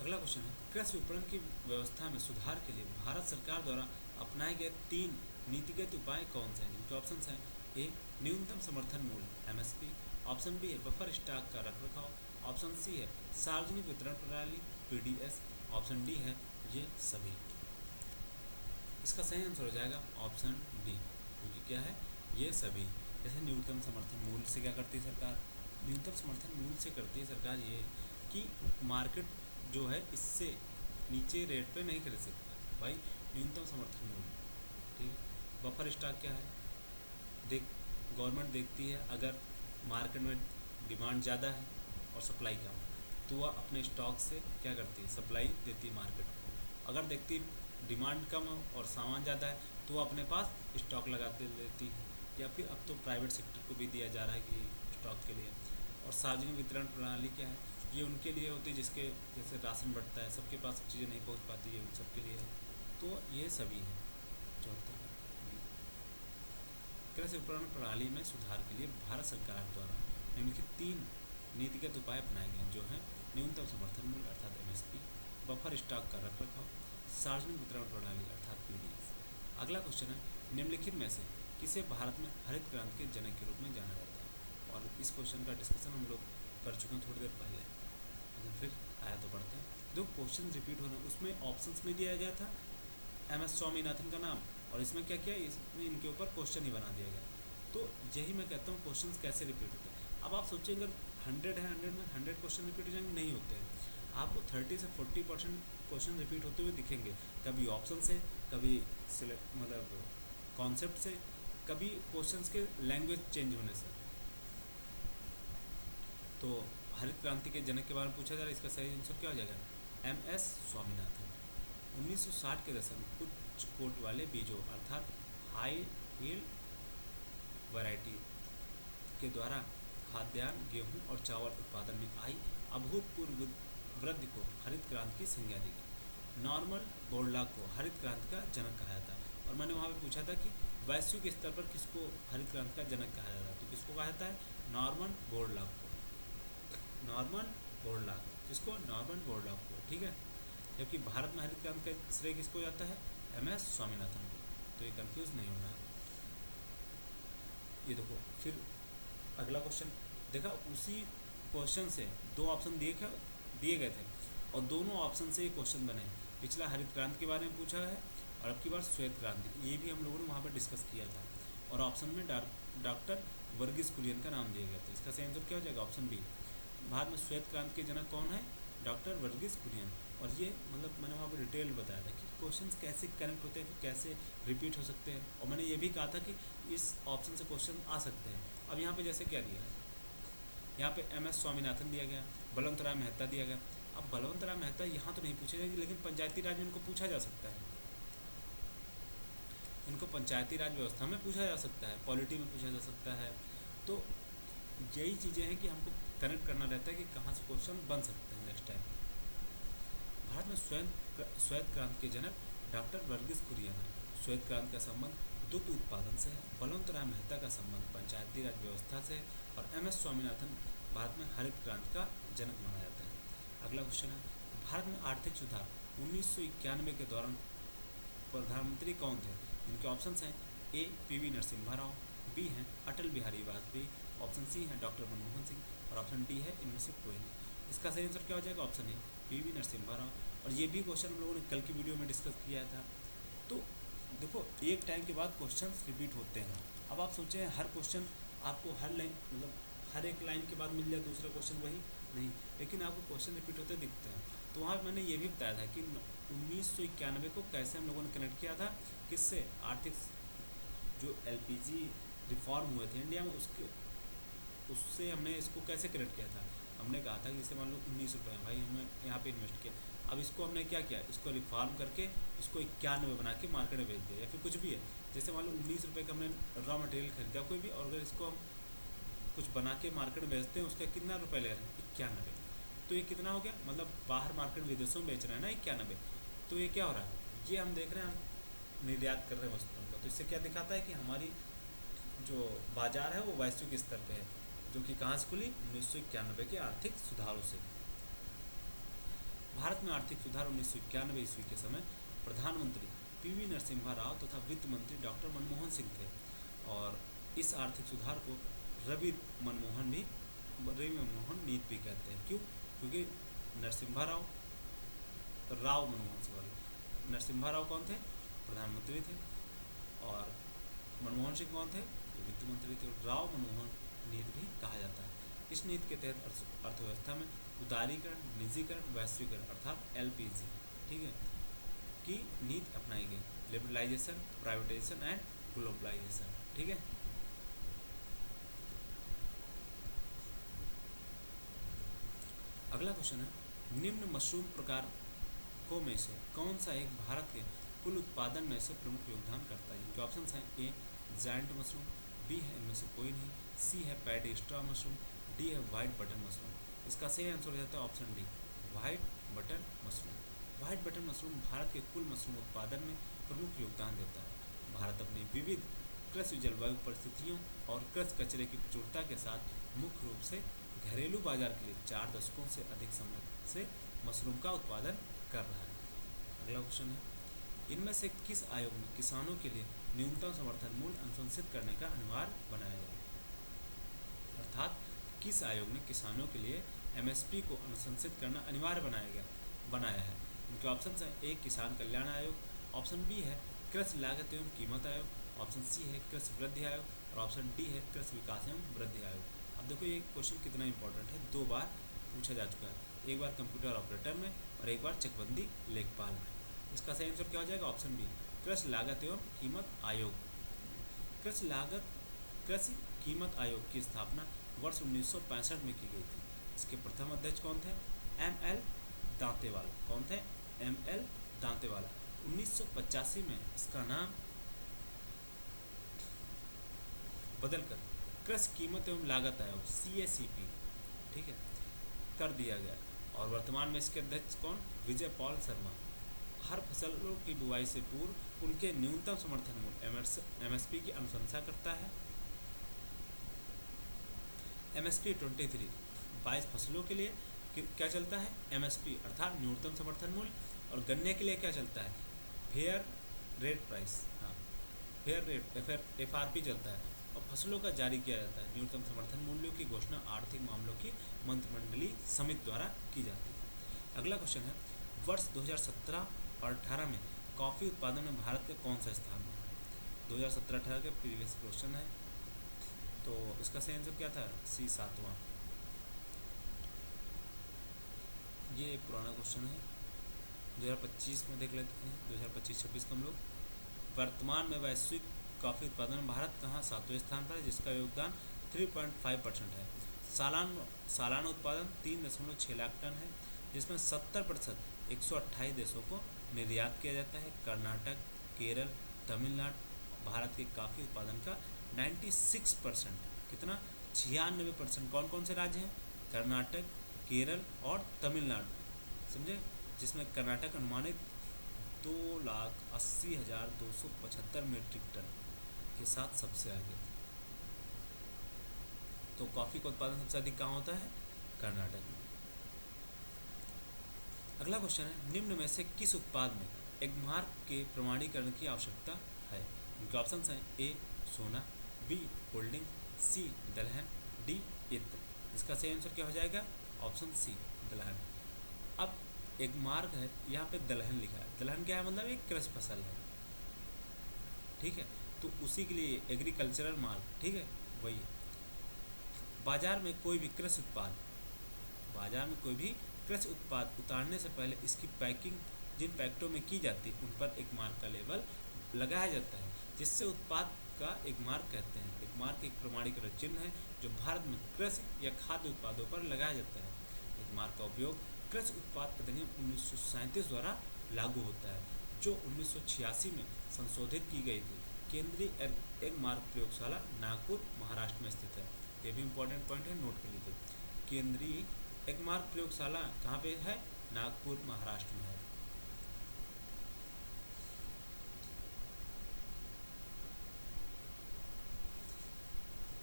अगला क्वेश्चन है, कृषि विपणन की व्यवस्था में सुधार के लिए भारत सरकार द्वारा अपनाए गए 3 नीतिगत उपाय कौन से हैं। इनके ऑप्शन हैं, ए न्यूनतम समर्थन मूल्य MSP। ऑप्शन बी है बफर स्टॉक का रखरखाव। ऑप्शन सी है सार्वजनिक वितरण प्रणाली PDS। ऑप्शन डी है ये सभी। इसका सही आंसर हो जाएगा ऑप्शन डी, क्योंकि क्या है, ये सभी। जैसे न्यूनतम समर्थन मूल्य से क्या करती है सरकार, न्यूनतम समर्थन मूल्य से करती है सरकार ये कि मार्केट जो है इससे नीचे रेट पे नहीं खरीद सकता भाई, न्यूनतम समर्थन मूल्य। ठीक है, बफर स्टॉक क्या है, गवर्नमेंट देखती है अगर मार्केट में डिमांड ज़्यादा है और सप्लाई कम, तो वह अपने स्टॉक से क्या करती है, सप्लाई देती है मार्केट को। अगर देखती डिमांड कम हो और सामान ज़्यादा है तो वो अपने पास स्टॉक लगाते लेती है, या फिर अब तो प्राइवेट सेक्टर को भी दिया जा रहा है कि स्टॉक के लिए। और सार्वजनिक वितरण प्रणाली क्या है, ये उनके लिए होती है जिसके जैसे राशन बढ़ता है, सबके पास सब चीज़ें नहीं पहुंच पाती है, उन सबके लिए है। तो ये सभी है 74। कृषि विपणन प्रणाली में सुधार के लिए भारत सरकार द्वारा निम्नलिखित 3 नीतिगत उपाय अपनाए गए जो हैं न्यूनतम समर्थन मूल्य अर्थात एमएसपी, बफर स्टॉक का रख रखाव, सार्वजनिक वितरण प्रणाली अर्थात पीडीएस। अगला क्वेश्चन है, निम्नलिखित में से किसे भारत में हरित क्रांति के जनक के रूप में जाना जाता है। और इस क्वेश्चन का डिस्कशन हम लोग कर चुके हैं थोड़ी देर पहले, लेकिन फिर आया तो पढ़ते हैं। दो क्वेश्चन रिपीट हो रहे हैं, उसमें ऑप्शंस में दिया गया था एमएस स्वामीनाथन का नाम, और इसमें क्या किया, इसमें इनके ऊपर क्वेश्चन ही बना दिया गया। तो यही मैं कहता हूँ क्वेश्चंस कैसे रिपीट होते हैं। अब आप सोचेंगे अगर 100 है, 100 में 100 क्वेश्चन रिपीट हो जाएंगे, नहीं होते हैं। आपको 30 से 40% क्वेश्चन रिपीट होते हुए दिखेंगे, कभी ऑप्शन से, कभी सिलेक्ट मतलब कॉन्सेप्ट से, कभी क्वेश्चंस के लैंग्वेज चेंज होने से। तो हरित क्रांति के जनक के बारे में पूछा जा रहा है, इसका सही आंसर क्या हो जाएगा, एमएस स्वामीनाथन। 1960 के दशक में उच्च कोट वाले बीजों अर्थात हाई यील्ड वैरायटी के द्वारा खाद्यान्न, गेहूं और चावल उत्पादन में आई अभूतपूर्व वृद्धि को हरित क्रांति की संज्ञा दी गई। नॉर्मन बोरलॉग को हरित क्रांति का जनक कहा जाता है। और मैंने वहाँ पे पूछा था कि वैश्विक स्तर पर किसको हरित क्रांति का जनक कहा जाता है, तो किसको कहा जाता है, नॉर्मन बोरलॉग को। नॉर्मन बोरलॉग, किसको, नॉर्मन बोरलॉग को, ठीक है। जबकि भारत में हरित क्रांति का श्रेय किसको जाता है, एमएस स्वामीनाथन को। तो ये कंफ्यूज नहीं होना है। ये देखो फिर अगला क्वेश्चन देखा, उसी क्वेश्चन से दो ऑप्शन दिए गए थे और दोनों ऑप्शन से ये क्वेश्चन बने। पिछला हरित क्रांति के बारे में पूछा है और अब की बार श्वेत क्रांति, ये भी हम लोगों ने वहाँ पर डिस्कस किया था। और ऑप्शन में डॉक्टर वर्गीस कुरियन का नाम दिया गया था। इसका सही आंसर क्या हो जाएगा, ऑप्शन बी। भारत में श्वेत क्रांति के जनक कौन है, डॉक्टर वर्गीस कुरियन। और ये मतलब मैंने वहाँ पर डिटेल बताया था कि क्वेश्चंस कैसे कनेक्ट होते हैं, फिर कैसे रिपीट हो सकते हैं। और मैंने ये भी कहा था कि इस ऑप्शन से क्वेश्चन आ सकते हैं। अब यहाँ पे जैसे क्या दिया है, यहाँ पे एमएस स्वामीनाथन दिया गया, बलवंत राय मेहता दिया गया। अब बलवंत राय मेहता यहाँ तो नहीं पूछे जाएंगे, लेकिन पंचायती राज में इनको पूछा जा सकता है। इनको पंचायती राज व्यवस्था में पूछा जा सकता है, पॉलिटी में पूछा जा सकता है। तो यही चीज़ें हैं कि हमको कनेक्ट करना रहता है कि कहाँ से क्वेश्चन बन सकते हैं नेक्स्ट टाइम। भारत में श्वेत क्रांति के जनक डॉक्टर वर्गीस कुरियन है। श्वेत क्रांति का संबंध दुग्ध उत्पादन से है। बलवंत राय मेहता का संबंध पंचायती राज व्यवस्था से है। और एमएस स्वामीनाथन भारत में हरित क्रांति का जनक माना जाता है। अगला क्वेश्चन है, भारत में आर्थिक सुधार 1991 के दौरान प्रधानमंत्री कौन थे। इनके ऑप्शंस हैं, ए पीवी नरसिम्हा राव, बी हैं अटल बिहारी वाजपेयी, ऑप्शन सी है डॉक्टर मनमोहन सिंह, और ऑप्शन डी है इनमें से कोई नहीं। इसका सही आंसर क्या हो जाएगा, option A PV Narasimha Rao. और ये भी क्वेश्चन हम लोगों ने कल की वीडियो में डिस्कस किया था। तो देखो एक टाइम के बाद क्वेश्चंस रिपीट होते हैं। अब आप सोचें हर क्वेश्चन आपको हर लाइन मतलब हर एक लाइन के बाद मिल जाए दूसरा क्वेश्चन, वही नहीं, लेकिन आपको क्वेश्चन रिपीट होते दिखते हैं। तो वहाँ मैंने ये भी बताया था कि 1991 को कैसे हम लोगों ने कनेक्ट किया था, किससे, आर्थिक जो एलपीजी रिफॉर्म हुए थे इंडिया में उससे हमने इसको कैसे कनेक्ट किया था। हमने कहा था कि जैसे मान लो 19 रुपये भाई हमने यहाँ पे इन्वेस्ट किया, अब इसको हमने क्या किया, इसको रिफॉर्म करके इसको 91 बना के मार्केट में बेच दिया, या फिर कुछ भी है। जैसे मान लो 19 रुपये का हमने रॉ मटेरियल खरीदा कोई भी, और अगर इसको हम कुछ बना के मार्केट में बेचते हैं उसका कितना रुपये ले रहे हैं, 91। तो ये कितना हो गया, मतलब बाहर मार्केट विदेशों में बेच रहे हैं ना 91। तो ये क्या हो रहा है, ये हम देख रहे हैं हम निर्यात कर रहे हैं वस्तुओं का। तो इससे क्या दिखाता है कि हमारी जो बाजार है वो वैश्विक स्तर पे है, जो कि कहाँ से खुली, 1991 के आर्थिक सुधारों से। भारत में आर्थिक सुधार 1991 ईस्वी के समय प्रधानमंत्री पीवी नरसिम्हा राव तथा वित्त मंत्री डॉक्टर मनमोहन सिंह थे। और इस आर्थिक सुधार को रवि मनमोहन नीति भी कहते हैं। क्यों, क्योंकि नरसिम्हा राव कौन थे, प्रधानमंत्री थे, और मनमोहन सिंह कौन थे, वित्त मंत्री थे। राव मनमोहन नीति भी कहा जाता है। इस नीति के तहत अर्थव्यवस्था में उदारीकरण, निजीकरण, वैश्वीकरण अर्थात एलपीजी, ठीक है, की नीति अपनाई गई। लिबरलाइजेशन, प्राइवेटाइजेशन एंड ग्लोबलाइजेशन, ठीक है। अगला क्वेश्चन है, निम्न मशरूम प्रकार शाखाओं में से कौन सा एक भारत के कुल उत्पादन में से प्रमुख योगदान करता है? इनके ऑप्शन हैं ए जायंट मशरूम, बी है इनमें से कोई नहीं, सी है पैडी स्ट्रा मशरूम, डी है वाइट बटन मशरूम। इसका सही आंसर हो जाता है option D white button mushroom. White button mushroom Bharat के कुल मशरूम उत्पादन में प्रमुख योगदान देता है। भारत अपनी विविध कृषि जलवायु परिस्थितियों और कृषि कचरे की प्रचुरता के साथ मुख्य रूप से घरेलू बाजार के लिए 4 दशकों से अधिक समय से मशरूम का उत्पादन कर रहा है। अगला क्वेश्चन है, इनमें से किस आयोग ने किसानों के लिए न्यूनतम समर्थन मूल्य अनुशंसित करने का अनिवार्य बनाया है? अर्थात किस आयोग ने किसानों के लिए एमएसपी को अनुशंसित करना अनिवार्य बनाया है? इनके ऑप्शन हैं ए किसान कल्याण आयोग, ऑप्शन बी है कृषि लागत एवं कीमत आयोग, ऑप्शन सी है कृषि वृद्धि आयोग और ऑप्शन डी है कृषि विकास एवं वृद्धि आयोग। अब देखो ये क्वेश्चन कितना इंपॉर्टेंट है, 2 बार पूछा जा चुका है, एक बार कंप्यूटर ऑपरेटर में और एक बार चकबंदी लेखपाल में। इसका सही आंसर क्या हो जाएगा? ऑप्शन बी कृषि लागत एवं कीमत आयोग। कृषि कीमत आयोग की स्थापना वर्ष 1965 में की गई थी। इसके प्रथम अध्यक्ष कौन थे? एम.एल. दांतेवाला। कौन थे? एम.एल. दांतेवाला। 1985 में इसका नाम बदलकर कृषि कीमत एवं लागत आयोग CACP, ठीक है, कर दिया गया और वर्तमान में इसके अध्यक्ष कौन? विजय पॉल शर्मा। हर फसलों की बुआई से पूर्व उनके न्यूनतम समर्थन मूल्य MSP की अनुशंसा करता है। MSP 23 22 फसलों के लिए क्या चलता है? MSP अर्थात न्यूनतम समर्थन मूल्य। और गन्ने के लिए क्या चलता है? फेयर रेट प्राइस, हाँ फेयर रेट FRP चलता है। और फसलों का जारी किया जाता है। न्यूनतम समर्थन मूल्यों की घोषणा आर्थिक मामलों की मंत्रिमंडलीय समिति द्वारा की जाती है। अगला क्वेश्चन है, वर्ष 2017 और 18 में कॉफ़ी उत्पादन में भारत का कौन सा स्थान है? 2017-18 के प्रीवियस क्वेश्चन है, तो इसका सही आंसर क्या था? सी 7वां। ये पुराना क्वेश्चन है, 2025 में देख लेते हैं। 2025-26 का हम लोग वर्तमान में वैश्विक कॉफ़ी उत्पादन में भारत कहाँ 7वें स्थान पर है, जिसका योगदान 3.5% है। सालाना उत्पादन 3.6 लाख टन है, जिसमें 70% 128 देशों को निर्यात किया जाता है। कर्नाटक, केरल, तमिलनाडु भारत के कॉफ़ी उत्पादन का 96%, कितना 96% कौन कौन से राज्य हैं? कर्नाटक, केरल और तमिलनाडु, समझे, जिसमें कर्नाटक अनुमानित 2,80,275 मीट्रिक टन के साथ सबसे आगे। तो कॉफ़ी का उत्पादन सबसे अधिक कहाँ होता है? कर्नाटक में। अगला क्वेश्चन है, निम्न में से किस उत्पाद में एगमार्क के प्रमाणीकरण की आवश्यकता है? इनके ऑप्शन हैं ए सोना, बी होल्डिंग, सी दलहन, डी इत्र। इसका सही आंसर क्या हो जाएगा? ऑप्शन सी दलहन। अब एगमार्क है, यहाँ पे दलहन लिखा है। दलहन क्या है? मतलब एक कृषि फसल है, ठीक है, तो उसी के लिए एग्रीकल्चरल मार्क, ठीक है, वही है। बाजार में कोई भी कृषि उत्पाद उतारने से पहले इसकी पैकिंग जिन पैकेटों में की जाती है उन पर एक मार्क का लेबल लगाया जाता है, जिससे उत्पाद का एक मार्क कहते हैं। एक मार्क एक प्रमाणीकरण चिन्ह है जो भारत में कृषि या खाद्य उत्पादों पर लगाया जाता है। एक मार्क का उपयोग कृषि उत्पाद अधिनियम 1937 द्वारा लागू होता है, जो 1986 में संशोधित की गई थी। केंद्रीय एक मार्क प्रयोगशाला नागपुर महाराष्ट्र में स्थित है। ये भी इम्पोर्टेंट पॉइंट है, नोट कर लीजिए। केंद्रीय एक मार्क प्रयोगशाला कहाँ पे है? नागपुर महाराष्ट्र में है।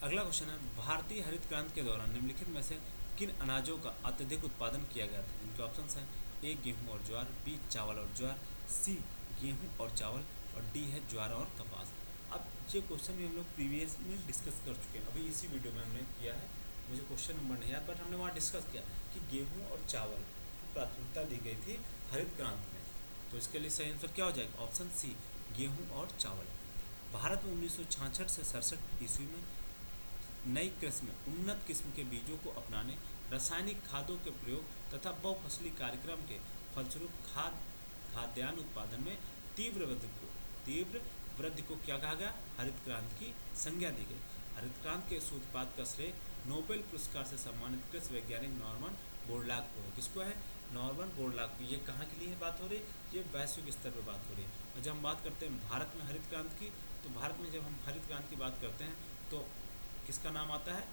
अगला क्वेश्चन है, भारतीय हरित क्रांति के दौरान निम्नलिखित में से किन अनाजों का अत्यधिक उत्पादन किया गया था? इनके ऑप्शन हैं ए गेहूं और ज्वार, बी चावल और ज्वार, सी गेहूं और चावल और डी है ज्वार और कपास। अब ये क्वेश्चन भी हम लोग प्रीवियस में डिस्कस कर चुके हैं, अभी इसी वीडियो में हमने किया है। मुझे क्वेश्चन नंबर नहीं याद, बट हमने वहाँ डिस्कस किया कि गेहूँ और चावल प्राथमिकता दी गई थी हरित क्रांति में। तो इसके लिए सही आंसर क्या हो जाएगा? ऑप्शन सी गेहूँ और चावल। भारत में 1966 से 67 ईस्वी में नई कृषि में उन्नत किस्म के बीजों को अपनाने, रासायनिक खादों के प्रयोग तथा बहुफसली कार्यक्रम के फलस्वरूप खाद्यान्न उत्पादन में तीव्र वृद्धि को क्या कहा गया? हरित क्रांति की संज्ञा दी गई। हरित क्रांति के सूत्रपात का श्रेय नोबेल पुरस्कार से सम्मानित कृषि वैज्ञानिक नॉर्मन बोरलॉग को है। किसको है? नॉर्मन बोरलॉग की। ये कहाँ के लिए बात हो रही है? ये वैश्विक स्तर पर बात हो रही है। और जब हम बात करते हैं भारत में हरित क्रांति की, तो भारत में जब हम हरित क्रांति की बात करते हैं तो किसका नाम आता है?